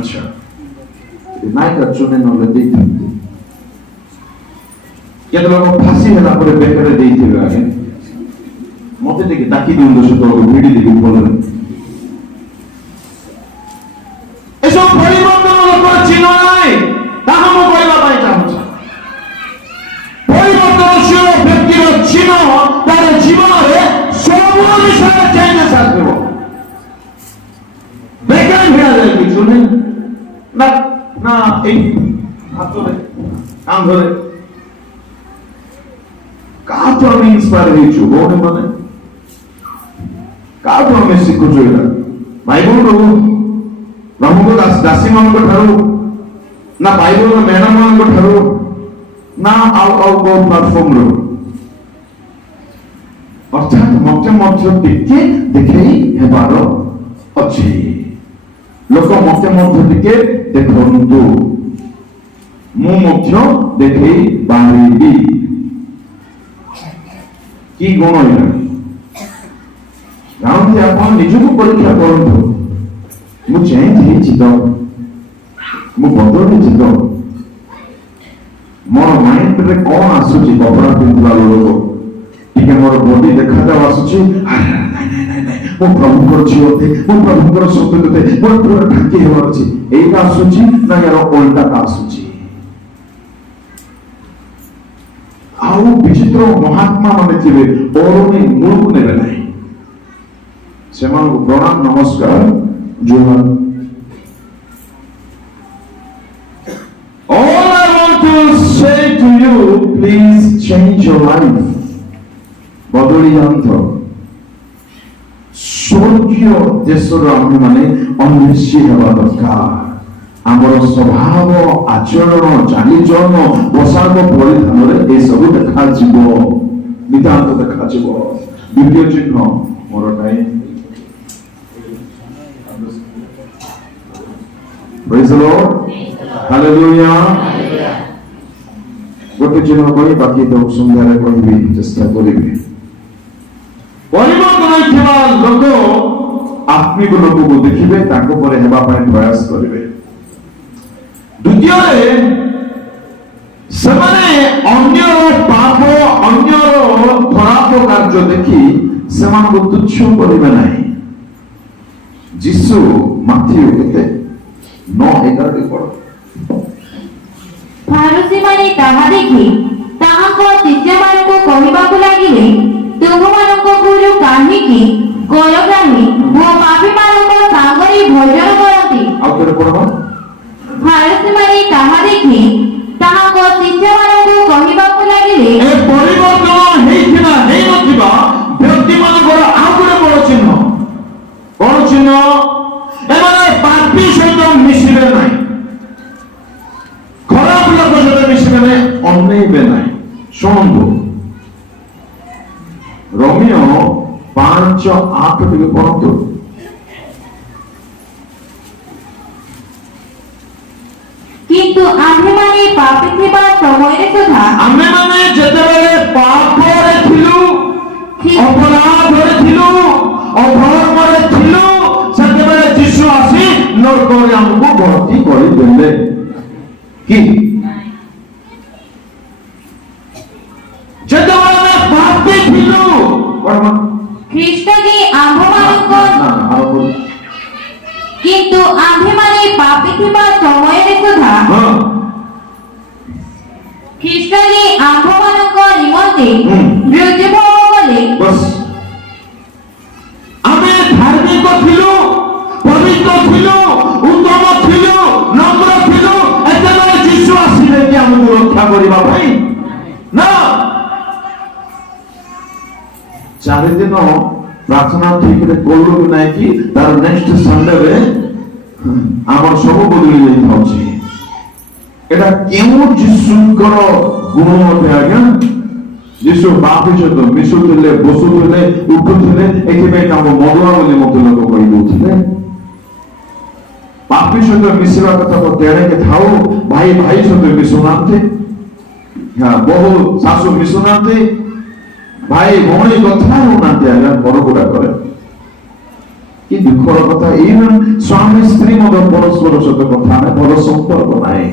ଆଚ୍ଛା ନାୟିକା ଚୁନେ ନହେଲେ ଦେଇଥାନ୍ତି କେତେ ଲୋକ ଫାଶୀ ହେଲା ପରେ ବେକରେ ଦେଇଥିବେ ଆଜ୍ଞା ମତେ ଟିକେ ଡାକି ଦିଅନ୍ତୁ ସେତେବେଳକୁ ଭିଡ଼ି ଦେବି ଭଲରେ ଏସବୁ ପରିବର୍ତ୍ତନ ଲୋକର ଚିହ୍ନ ନାହିଁ ତାହା ମୁଁ କହିବା ପାଇଁ ଚାହୁଁଛି ପରିବର୍ତ୍ତନଶୀଳ ବ୍ୟକ୍ତିର ଚିହ୍ନ ତାର ଜୀବନରେ ସବୁ ବିଷୟରେ ଚେଞ୍ଜେସ୍ ଆସିବ ବେକାର ଭିଡ଼ା ଯାଏ କିଛି ନାହିଁ ନା ନା ଏଇ ହାତରେ କାନ୍ଧରେ କାହାଠୁ ଆମେ ଇନ୍ସପାୟାର ହେଇଛୁ ଭଉଣୀ ମାନେ କାହାଠୁ ଆମେ ଶିଖୁଛୁ ଏଇଟା ବାଇବଲରୁ ପ୍ରଭୁଙ୍କ ଦାସୀ ମାନଙ୍କ ଠାରୁ ନା ବାଇବଲର ମ୍ୟାଡମ ମାନଙ୍କ ଠାରୁ ନା ଆଉ କୋଉ ପ୍ଲାଟଫର୍ମରୁ ଅର୍ଥାତ୍ ମତେ ମଧ୍ୟ ଟିକେ ଦେଖେଇ ହେବାର ଅଛି ଲୋକ ମତେ ମଧ୍ୟ ଟିକେ ଦେଖନ୍ତୁ ମୁଁ ମଧ୍ୟ ଦେଖେଇ ପାରିବି କି ଗୁଣ ଏଇଟା ଜାଣନ୍ତି ଆପଣ ନିଜକୁ ପରୀକ୍ଷା କରନ୍ତୁ ମୁଁ ଚେଞ୍ଜ ହେଇଛି ତ ମୁଁ ବଦଳିଛି ତ ମୋର ମାଇଣ୍ଡରେ କଣ ଆସୁଛି କପଡ଼ା ପିନ୍ଧିବା ବେଳକୁ ଟିକେ ମୋର ବଡି ଦେଖାଯାଉ ଆସୁଛି ମୁଁ ପ୍ରଭୁଙ୍କର ଝିଅ ଅଟେ ମୁଁ ପ୍ରଭୁଙ୍କର ସନ୍ତାନ ଅଟେ ମୋର ପୁରା ଢାଙ୍କି ହେବାର ଅଛି ଏଇଟା ଆସୁଛି ନା ୟାର ଓଲଟାଟା ଆସୁଛି ଆଉ ବିଚିତ୍ର ମହାତ୍ମା ମାନେ ଥିବେ ପୌରଣୀ ମୂଳକୁ ନେବେ ନାହିଁ ସେମାନଙ୍କୁ ପ୍ରଣାମ ନମସ୍କାର ଜୁହାର all I want to say to you please change your life ବଦଳି ଯାଆନ୍ତୁ ସ୍ୱର୍ଗୀୟ ଦେଶର ଆମେ ମାନେ ଅନ୍ୱେଷୀ ହେବା ଦରକାର ଆମର ସ୍ୱଭାବ ଆଚରଣ ଚାଲିଚଳନ ପୋଷାକ ପରିଧାନରେ ଏସବୁ ଦେଖାଯିବ ନିତାନ୍ତ ଦେଖାଯିବ ଦ୍ୱିତୀୟ ଚିହ୍ନ ମୋର time Praise the Lord. Hallelujah. ଗୋଟେ ଚିହ୍ନ କହି ବାକି ତ ସନ୍ଧ୍ୟାରେ କହିବି ଚେଷ୍ଟା କରିବି ପରିବର୍ତ୍ତନ ହୋଇଥିବା ଲୋକ ଆତ୍ମିକ ଲୋକକୁ ଦେଖିବେ ତାଙ୍କ ପରେ ହେବା ପାଇଁ ପ୍ରୟାସ କରିବେ ଦ୍ୱିତୀୟରେ ସେମାନେ ଅନ୍ୟର ପାପ ଅନ୍ୟର ଖରାପ କାର୍ଯ୍ୟ ଦେଖି ସେମାନଙ୍କୁ ତୁଚ୍ଛ କରିବେ ନାହିଁ ଯୀଶୁ ମାଥିଉ କେତେ 9:11 ପଢ ଫାରୁସୀମାନେ ତାହା ଦେଖି ତାହାଙ୍କ ଶିଷ୍ୟମାନଙ୍କୁ କହିବାକୁ ଲାଗିଲେ ତୁମମାନଙ୍କ ଗୁରୁ କାହିଁକି କଲଗ୍ରାହୀ ଓ ପାପୀମାନଙ୍କ ସାଙ୍ଗରେ ଭୋଜନ କରନ୍ତି ଆଉ ଥରେ ପଢ ଫାରୁସୀମାନେ ତାହା ଦେଖି ତାହାଙ୍କ ଶିଷ୍ୟମାନଙ୍କୁ କହିବାକୁ ଲାଗିଲେ ଏ ପରିବର୍ତ୍ତନ ହେଇଥିବା ହେଇନଥିବା ବ୍ୟକ୍ତିମାନଙ୍କର ଆଉ ଗୋଟେ ବଡ଼ ଚିହ୍ନ କଣ ଚିହ୍ନ ଏମାନେ ପାପୀ ସହିତ ମିଶିବେ ନାହିଁ ଖରାପ ଲୋକ ସହିତ ମିଶିବେ ନାହିଁ ଅନେଇବେ ନାହିଁ ଶୁଣନ୍ତୁ ରୋମିଓ 5:8 ଟିକେ ପଢନ୍ତୁ କିନ୍ତୁ ଆମ୍ଭେମାନେ ପାପୀ ଥିବା ସମୟରେ ସୁଦ୍ଧା ଆମେମାନେ ଯେତେବେଳେ ପାପରେ ଥିଲୁ ଅପରାଧରେ ଥିଲୁ ଅଧର୍ମରେ ଥିଲୁ ସେତେବେଳେ ଯୀଶୁ ଆସି ନରକରେ ଆମକୁ ଭର୍ତ୍ତି କରିଦେଲେ କି ଯେତେବେଳେ ଆମେ ପାପୀ ଥିଲୁ ଖ୍ରୀଷ୍ଟ ଯେ ଆମ୍ଭମାନଙ୍କ କିନ୍ତୁ ଆମ୍ଭେମାନେ ପାପୀ ଥିବା ସମୟରେ ସୁଦ୍ଧା ଖ୍ରୀଷ୍ଟ ଯେ ଆମ୍ଭମାନଙ୍କ ନିମନ୍ତେ ମୃତ୍ୟୁଭୋଗ କଲେ ଆମେ ଧାର୍ମିକ ଥିଲୁ ପବିତ୍ର ଥିଲୁ ଉତ୍ତମ ଥିଲୁ ନମ୍ର ଥିଲୁ ଏତେବେଳେ ଯୀଶୁ ଆସିଲେ କି ଆମକୁ ରକ୍ଷା କରିବା ପାଇଁ ନା 4 ଦିନ ପ୍ରାର୍ଥନା ଠିକରେ କଲୁ କି ନାଇଁ କି ତାର ନେକ୍ସଟ ସଣ୍ଡେରେ ଆମର ସବୁ ବଦଳି ଯାଇଥାଉଛି এটা কেউ যিশুଙ୍କର ଗୁଣ ଅଟେ ଆଜ୍ଞା ଯୀଶୁ ବାପି ସହିତ ମିଶୁଥିଲେ ବସୁଥିଲେ ଉଠୁଥିଲେ ଏଥିପାଇଁ ତାଙ୍କୁ ମଦୁଆ ବୋଲି ମୋତେ ଲୋକ କହିଦେଉଥିଲେ ପାପି ସହିତ ମିଶିବା କଥା ତ ତେଣେକେ ଥାଉ ଭାଇ ଭାଇ ସହିତ ମିଶୁନାହାନ୍ତି ବହୁ ଶାଶୁ ମିଶୁନାହାନ୍ତି ଭାଇ ଭଉଣୀ କଥା ହଉନାହାନ୍ତି ଆଜ୍ଞା ଘର ଗୁଡାକରେ କି ଦୁଃଖର କଥା, ଇଭେନ୍ ସ୍ୱାମୀ ସ୍ତ୍ରୀ ମଧ୍ୟ ପରସ୍ପର ସହିତ କଥା ନାହିଁ, ଭଲ ସମ୍ପର୍କ ନାହିଁ।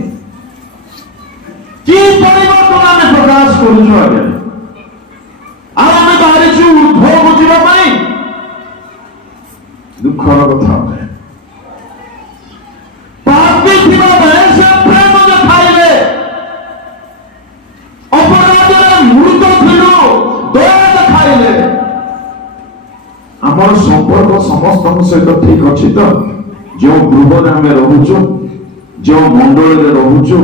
କି ପରିବର୍ତ୍ତନ ଆମେ ପ୍ରକାଶ କରୁଛୁ ଆଜ୍ଞା? ଆଉ ଆମେ ବାହାରିଛୁ ଉର୍ଦ୍ଧ୍ୱକୁ ଯିବା ପାଇଁ? ଦୁଃଖର କଥା। ପାପୀ ଥିବା ବେଳେ ସେ ପ୍ରେମ ଦେଖାଇଲେ, ଅପରାଧରେ ମୃତ ଥିଲୁ ଦୟା ଦେଖାଇଲେ। ଆମର ସମ୍ପର୍କ ସମସ୍ତଙ୍କ ସହିତ ଠିକ ଅଛି ତ? ଯେଉଁ ଗୃହରେ ଆମେ ରହୁଛୁ, ଯେଉଁ ମଣ୍ଡଳରେ ରହୁଛୁ,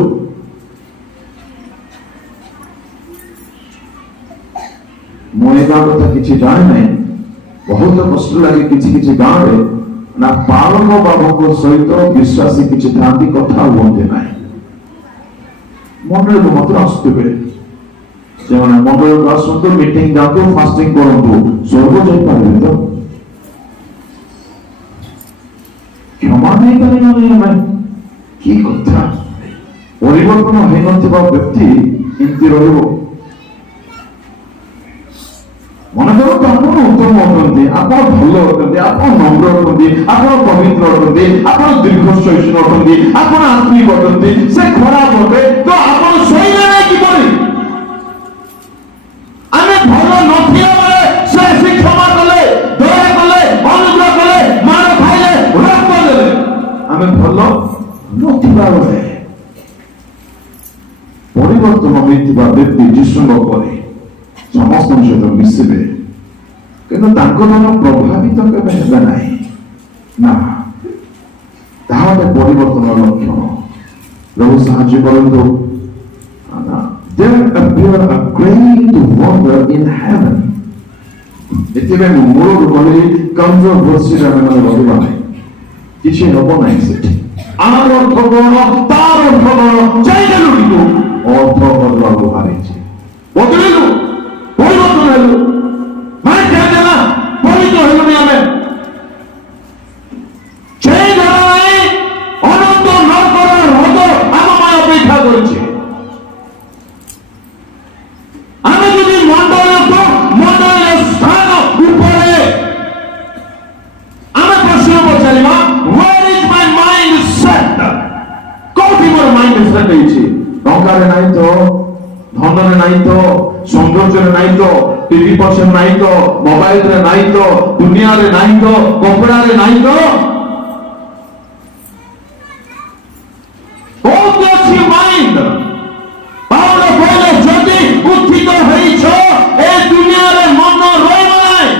ମୁଁ ଏ ଗାଁ କଥା କିଛି ଜାଣେ ନାହିଁ, ବହୁତ କଷ୍ଟ ଲାଗେ କିଛି କିଛି ଗାଁରେ ନା ପାଳକ ବାବୁଙ୍କ ସହିତ ବିଶ୍ୱାସୀ କିଛି ଥାନ୍ତି, କଥା ହୁଅନ୍ତି ନାହିଁ। ମଣ୍ଡଳକୁ ମାତ୍ର ଆସୁଥିବେ, ସେମାନେ ମଣ୍ଡଳକୁ ଆସନ୍ତୁ, ମିଟିଂ ଯାଆନ୍ତୁ, ଫାଷ୍ଟିଂ କରନ୍ତୁ, ସ୍ୱର୍ଗ ଯାଇପାରିବେ ତ? କ୍ଷମା ନେଇପାରିବାନି ଆମେ? କି କଥା! ପରିବର୍ତ୍ତନ ହେଇନଥିବା ବ୍ୟକ୍ତି ଏମିତି ରହିବ? ମନେ କରନ୍ତୁ ଆପଣ ଉତ୍ତମ ଅଟନ୍ତି, ଆପଣ ଭଲ ଅଟନ୍ତି, ଆପଣ ନମ୍ର ଅଟନ୍ତି, ଆପଣ ପବିତ୍ର ଅଟନ୍ତି, ଆପଣ ଦୀର୍ଘଶ୍ୱାସୀ ଅଟନ୍ତି, ଆପଣ ଆତ୍ମିକ ଅଟନ୍ତି, ସେ ଖରାପ ଅଟେ ତ ଆପଣ ଶୋଇବେ ନାହିଁ କିପରି? ଆମେ ଭଲ ନଥିବା ବେଳେ ସେ ଆସି କ୍ଷମା କଲେ, ଦୟା କଲେ, ଅନୁଗ୍ରହ କଲେ, ମାଡ଼ ଖାଇଲେ, ରୋଗ ଦେଲେ। ଆମେ ଭଲ ନଥିବା ବେଳେ ପରିବର୍ତ୍ତନ ହୋଇଥିବା ବ୍ୟକ୍ତି ଯୀଶୁଙ୍କ ପରେ ସମସ୍ତଙ୍କ ସହିତ ମିଶିବେ, କିନ୍ତୁ ତାଙ୍କ ଦ୍ୱାରା ପ୍ରଭାବିତ କେବେ ହେବେ ନାହିଁ। ନା, ତାହା ଗୋଟେ ପରିବର୍ତ୍ତନର ଲକ୍ଷଣ। ପ୍ରଭୁ ସାହାଯ୍ୟ କରନ୍ତୁ। There appear a great wonder in heaven. ଏଥିପାଇଁ ମୁଁ ମୂଳରୁ କହିଲି କଣ୍ଟ୍ରୋଭର୍ସିରେ ଆମେ ମାନେ ରହିବା ନାହିଁ, କିଛି ହବ ନାହିଁ ସେଠି। ଆମର ଅର୍ଥ କଣ, ତାର ଅର୍ଥ କଣ, ଯାଇଦେଲୁ କିନ୍ତୁ ଅର୍ଥ ବଦଳାକୁ ହାରିଛି, ବଦଳିଲୁ, ପରିବର୍ତ୍ତନ ହେଲୁ, ମାନେ ନା ପବିତ୍ର ହେଲୁନି ଆମେ। ସେଇ ଧାରାରେ ଅନନ୍ତ ନରକର ହ୍ରଦ ଆମ ପାଇଁ ଅପେକ୍ଷା କରିଛି। ଆମେ ଯଦି ମଣ୍ଡଳୀୟ ସ୍ଥାନ ଉପରେ ଆମେ ପ୍ରଶ୍ନ ପଚାରିବା, where is my mind set? କୋଉଠି ମୋର ମାଇଣ୍ଡ ସେଟ୍ ହେଇଛି? ଟଙ୍କାରେ ନାହିଁ ତ, ଧନରେ ନାହିଁ ତ, ସୌନ୍ଦର୍ଯ୍ୟରେ ନାହିଁ ତ, ଟିଭି ପଛରେ ନାହିଁ ତ, ମୋବାଇଲରେ ନାହିଁ ତ, ଦୁନିଆରେ ନାହିଁ ତ, କପଡ଼ାରେ ନାହିଁ ତ, କୋଉଠି ଅଛି ମାଇଣ୍ଡ? ପାଉଲ କହିଲେ ଯଦି ଉତ୍ଥିତ ହେଇଛ ଏ ଦୁନିଆରେ ମନ ରହିବ ନାହିଁ।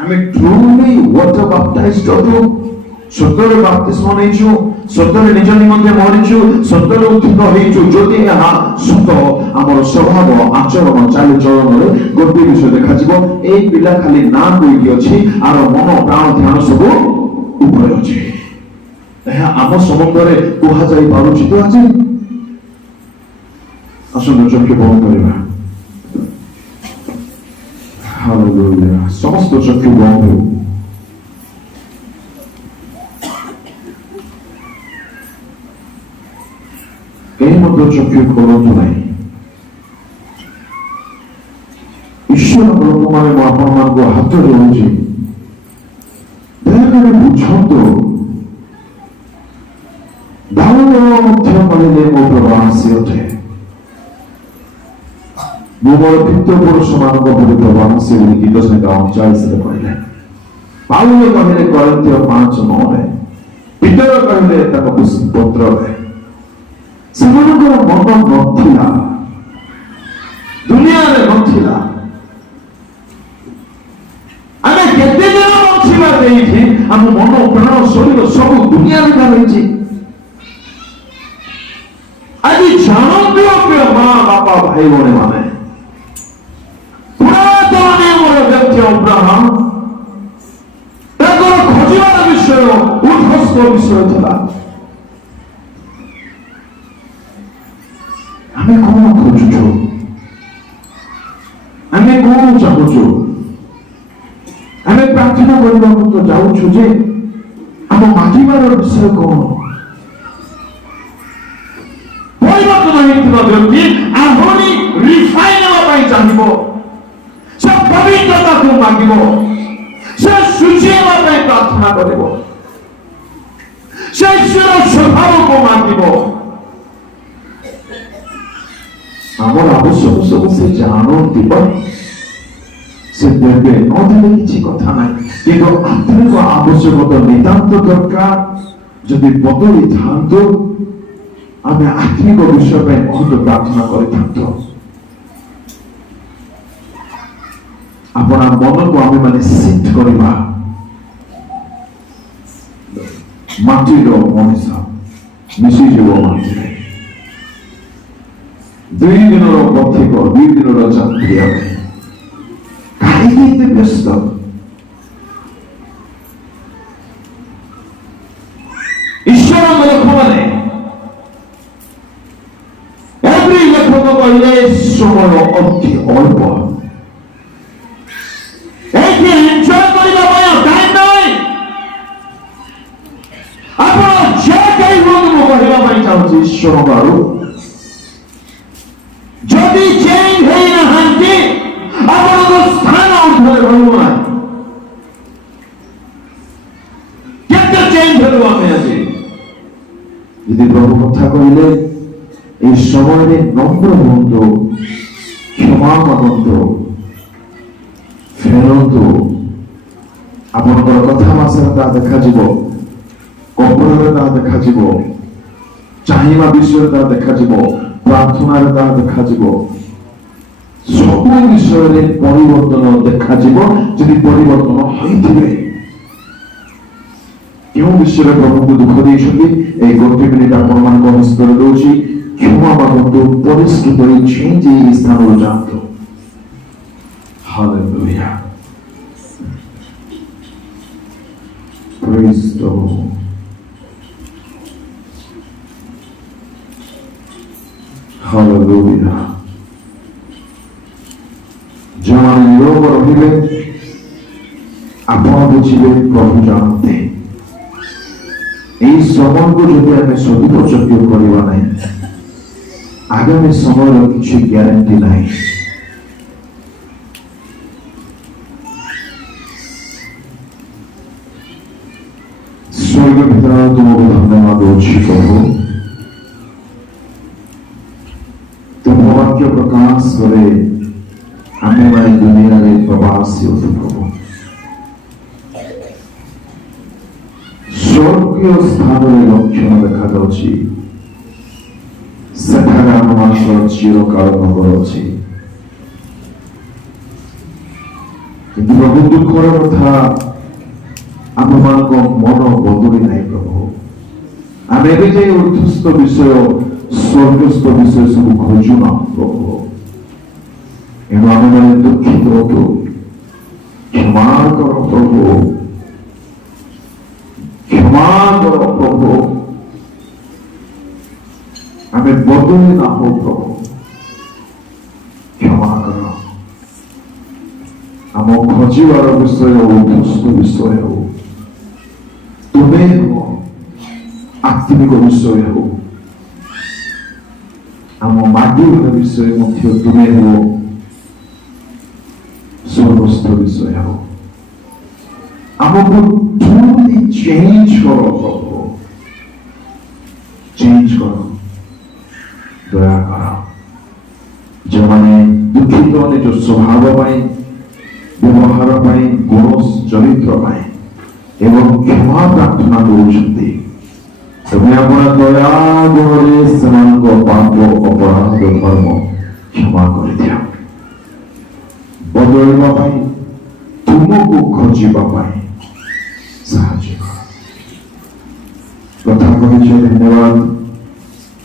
ଆମେ ଟ୍ରୁଲି ୱାଟର ବାପ୍ଟାଇଜ୍ଡ ହବୁ, ସତରେ ବାପ୍ତିସ୍ମ ନେଇଛୁ, ସତରେ ନିଜ ନିମନ୍ତେ ମରିଛୁ, ସତରେ ଉତ୍ଥିତ ହେଇଛୁ। ଯଦି ଏହା ସତ, ଆମର ସ୍ୱଭାବ, ଆଚରଣ, ଚାଲିଚଳନରେ ଗୋଟିଏ ବିଷୟ ଦେଖାଯିବ, ଏଇ ପିଲା ଖାଲି ନା କହିକି ଅଛି, ଆର ମନ ପ୍ରାଣ ଧ୍ୟାନ ସବୁ ଉପରେ ଅଛି। ଏହା ଆମ ସମ୍ବନ୍ଧରେ କୁହାଯାଇ ପାରୁଛି ତ ଆଜି? ଆସନ୍ତୁ ଚକ୍ଷୁ ବନ୍ଦ କରିବା। ହାଲେଲୁୟା। ସମସ୍ତ ଚକ୍ଷୁ ବନ୍ଦ ହେଉ। କେହି ମଧ୍ୟ ଚକ୍ଷୁ ଖୋଲନ୍ତୁ ନାହିଁ। ଈଶ୍ୱରଙ୍କ ଲୋକମାନେ ମୁଁ ଆପଣମାନଙ୍କୁ ହାତ ଯୋଡୁଛି, ଦୟାକରି ବୁଝନ୍ତୁ। ଦାଉଦ ମଧ୍ୟ କହିଲେ ମୋ ପ୍ରଭୁ ଆସିଅଟେ, ମୁଁ ମୋର ପିତୃପୁରୁଷମାନଙ୍କ ବିରୁଦ୍ଧ ବାହାସି ବୋଲି ଗୀତ ସଂହିତା 39ରେ କହିଲେ। ପାଉଲ କହିଲେ କରିନ୍ଥୀୟ 5:9ରେ, ପିତର କହିଲେ ତାଙ୍କ ପତ୍ରରେ। ସେମାନଙ୍କର ମନ ନଥିଲା, ଦୁନିଆରେ ନଥିଲା। ଆମେ କେତେ ଦିନ ବଞ୍ଚିବା ଦେଇଛି, ଆମ ମନ ପ୍ରାଣ ଶରୀର ସବୁ ଦୁନିଆରେ ରହିଛି। ଆଜି ଜାଣନ୍ତୁ ପ୍ରିୟ ମା ବାପା ଭାଇ ଭଉଣୀ ମାନେ, ପୁରାତନ ନିୟମର ବ୍ୟକ୍ତି ଅବ୍ରାହମ, ତାଙ୍କର ଖୋଜିବାର ବିଷୟ ଉଦ୍ଧସ୍ତ ବିଷୟ ଥିଲା। ଆମେ କଣ ଖୋଜୁଛୁ? ଆମେ କଣ ଚାହୁଁଛୁ? ଆମେ ପ୍ରାର୍ଥନା କରିବାକୁ ତ ଯାଉଛୁ ଯେ ଆମ ମାଗିବାର ବିଷୟ କଣ? ପରିବର୍ତ୍ତନ ହେଇଥିବା ବ୍ୟକ୍ତି ଆହୁରି ରିଫାଇନ୍ ହେବା ପାଇଁ ଚାହିଁବ, ସେ ପବିତ୍ରତାକୁ ମାଗିବ, ସେ ସୂଚେଇବା ପାଇଁ ପ୍ରାର୍ଥନା କରିବ, ସେ ଈଶ୍ୱର ସ୍ୱଭାବକୁ ମାଗିବ। ଆମର ଆବଶ୍ୟକ ସବୁ ସେ ଜାଣନ୍ତି, ସେ ଦେବେ, ନଦେଲେ କିଛି କଥା ନାହିଁ। କିନ୍ତୁ ଆତ୍ମିକ ଆବଶ୍ୟକତା ନିତାନ୍ତ ଦରକାର। ଯଦି ବଦଳିଥାନ୍ତୁ ଆମେ ଆତ୍ମିକ ବିଷୟ ପାଇଁ ବହୁତ ପ୍ରାର୍ଥନା କରିଥାନ୍ତୁ। ଆପଣ ମନକୁ ଆମେ ମାନେ ସିଫ୍ଟ କରିବା। ମାଟିର ମଣିଷ ମିଶିଯିବ ମାଟିରେ। 2 ଦିନର ପଥିକ, 2 ଦିନର ଯାତ୍ରୀ ଆମେ କାହିଁକି ଏତେ ବ୍ୟସ୍ତ? ଈଶ୍ୱରଙ୍କ ଲୋକମାନେ ଏଭ୍ରି ଲେଖକ କହିଲେ ସମୟ ଅତି ଅଳ୍ପ, ଏଠି ଏନ୍ଜୟ କରିବା ପାଇଁ ଟାଇମ୍ ନାହିଁ। ଆପଣ ଯେ କେହି ହୁଅନ୍ତୁ, ମୁଁ କହିବା ପାଇଁ ଚାହୁଁଛି ଈଶ୍ୱରଙ୍କ ଆଡୁ ଯଦି ଚେଞ୍ଜ ହେଇନାହାନ୍ତି ଆପଣଙ୍କ ସ୍ଥାନ ଉପରେ ରହୁନାହିଁ। କେତେ ଚେଞ୍ଜ ହେଲୁ ଆମେ ଆଜି? ଯଦି ପ୍ରଭୁ କଥା କହିଲେ এই সময়ে নম্র ହୁଅନ୍ତୁ, କ୍ଷମା ମାଗନ୍ତୁ, ଫେରନ୍ତୁ। ଆପଣଙ୍କର କଥା ଭାଷାରେ ତାହା ଦେଖାଯିବ, କପଡ଼ରେ ତାହା ଦେଖାଯିବ, ଚାହିଁବା ବିଷୟରେ ତାହା ଦେଖାଯିବ, ପ୍ରାର୍ଥନାରେ ତାହା ଦେଖାଯିବ। ସବୁ ବିଷୟରେ ପରିବର୍ତ୍ତନ ଦେଖାଯିବ ଯଦି ପରିବର୍ତ୍ତନ ହୋଇଥିବେ। କେଉଁ ବିଷୟରେ ପ୍ରଭୁଙ୍କୁ ଦୁଃଖ ଦେଇଛନ୍ତି, ଏଇ 1 ମିନିଟ୍ ଆପଣମାନଙ୍କ ହସ୍ତରେ ଦଉଛି। କ୍ଷମା ମାଗନ୍ତୁ, ପରିଷ୍କୃତ ହୋଇ ଚେଞ୍ଜ ଏହି ସ୍ଥାନରୁ ଯାଆନ୍ତୁ। ହାଲେଲୁୟା, ପ୍ରେଜ୍ ଦ ଲର୍ଡ। ହାଲେଲୁୟା। ଯେଉଁମାନେ ନିରୋଗ ରହିବେ ଆପଣ ବୁଝିବେ, ପ୍ରଭୁ ଜାଣନ୍ତି। এই সময়କୁ ଯଦି ଆମେ ସଦୁପଯୋଗ କରିବା ନାହିଁ, ଆଗାମୀ ସମୟର କିଛି ଗ୍ୟାରେଣ୍ଟି ନାହିଁ। ସ୍ୱର୍ଗ ପିତା, ତୁମକୁ ଧନ୍ୟବାଦ ଦେଉଛି ପ୍ରଭୁ। ତୁମ ବାକ୍ୟ ପ୍ରକାଶ କରେ ଆମେମାନେ ଦୁନିଆରେ ପ୍ରବାସୀ ଅଛୁ ପ୍ରଭୁ। ସ୍ୱର୍ଗୀୟ ସ୍ଥାନରେ ଲକ୍ଷଣ ଦେଖାଯାଉଛି, ସେଠାରେ ଆମମାନଙ୍କର ଚିରକାଳ ନଗର ଅଛି। କିନ୍ତୁ ପ୍ରଭୁ ଦୁଃଖର କଥା, ଆମମାନଙ୍କ ମନ ବଦଳି ନାହିଁ ପ୍ରଭୁ। ଆମେ ଏବେ ଯାଇ ଉର୍ଦ୍ଧ୍ୱସ୍ଥ ବିଷୟ, ସ୍ୱର୍ଗସ୍ଥ ବିଷୟ ସବୁ ଖୋଜୁନା ପ୍ରଭୁ। ଏଣୁ ଆମେମାନେ ଦୁଃଖିତ ହତୁ, କ୍ଷମା କର ପ୍ରଭୁ, କ୍ଷମା କର ପ୍ରଭୁ। ଆମେ ବଦଳି ନା ହଉ ପ୍ରଭୁ, କ୍ଷମା କର। ଆମ ଖୋଜିବାର ବିଷୟ ହଉ, ଦୁଷ୍ଟ ବିଷୟ ହଉ, ତୁମେ ହଉ, ଆତ୍ମିକ ବିଷୟ ହଉ, ଆମ ମାଗିବାର ବିଷୟ ମଧ୍ୟ ତୁମେ ହଉ, ସ୍ୱର୍ଗସ୍ଥ ବିଷୟ ହଉ। ଆମକୁ truly change କର ପ୍ରଭୁ, ଚେଞ୍ଜ କର, ଦୟା କର। ଯେଉଁମାନେ ଦୁଃଖିତ ନିଜ ସ୍ୱଭାବ ପାଇଁ, ବ୍ୟବହାର ପାଇଁ, ଗୁଣ ଚରିତ୍ର ପାଇଁ ଏବଂ କ୍ଷମା ପ୍ରାର୍ଥନା କରୁଛନ୍ତି, ତମେ ଆପଣ ଦୟା ଗୁଣରେ ସେମାନଙ୍କ ପାପ, ଅପରାଧ, ଧର୍ମ କ୍ଷମା କରିଦିଅ। ବଦଳିବା ପାଇଁ, ତୁମକୁ ଖୋଜିବା ପାଇଁ ସାହାଯ୍ୟ କର। କଥା କହିଛ, ଧନ୍ୟବାଦ।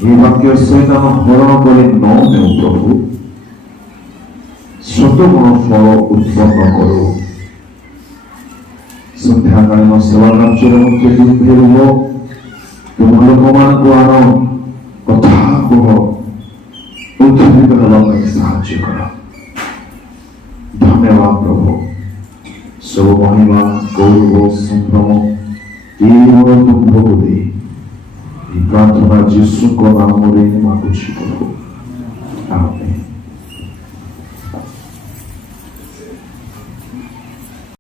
এই বাক্য সহিত হরণ করে নেও প্রভু, শতগুণ ফল উৎপন্ন করো। সন্ধ্যাকালীন সেবা কার্যের মধ্যে ফেরব, তোমার ଲୋକମାନଙ୍କୁ ଆଣ, କଥା କୁହ, ଉଦ୍ଧୃତ ହେବା ପାଇଁ ସାହାଯ୍ୟ କର। ଧନ୍ୟବାଦ ପ୍ରଭୁ। ସବୁ ମହିମା, ଗୌରବ, ସମ୍ଭ୍ରମ କେବଳ ତୁମକୁ ଦେଇ এই প্রার্থনা যিশুଙ୍କ ନାମରେ ମାଗୁଛି ପ୍ରଭୁ, ଆମେନ୍।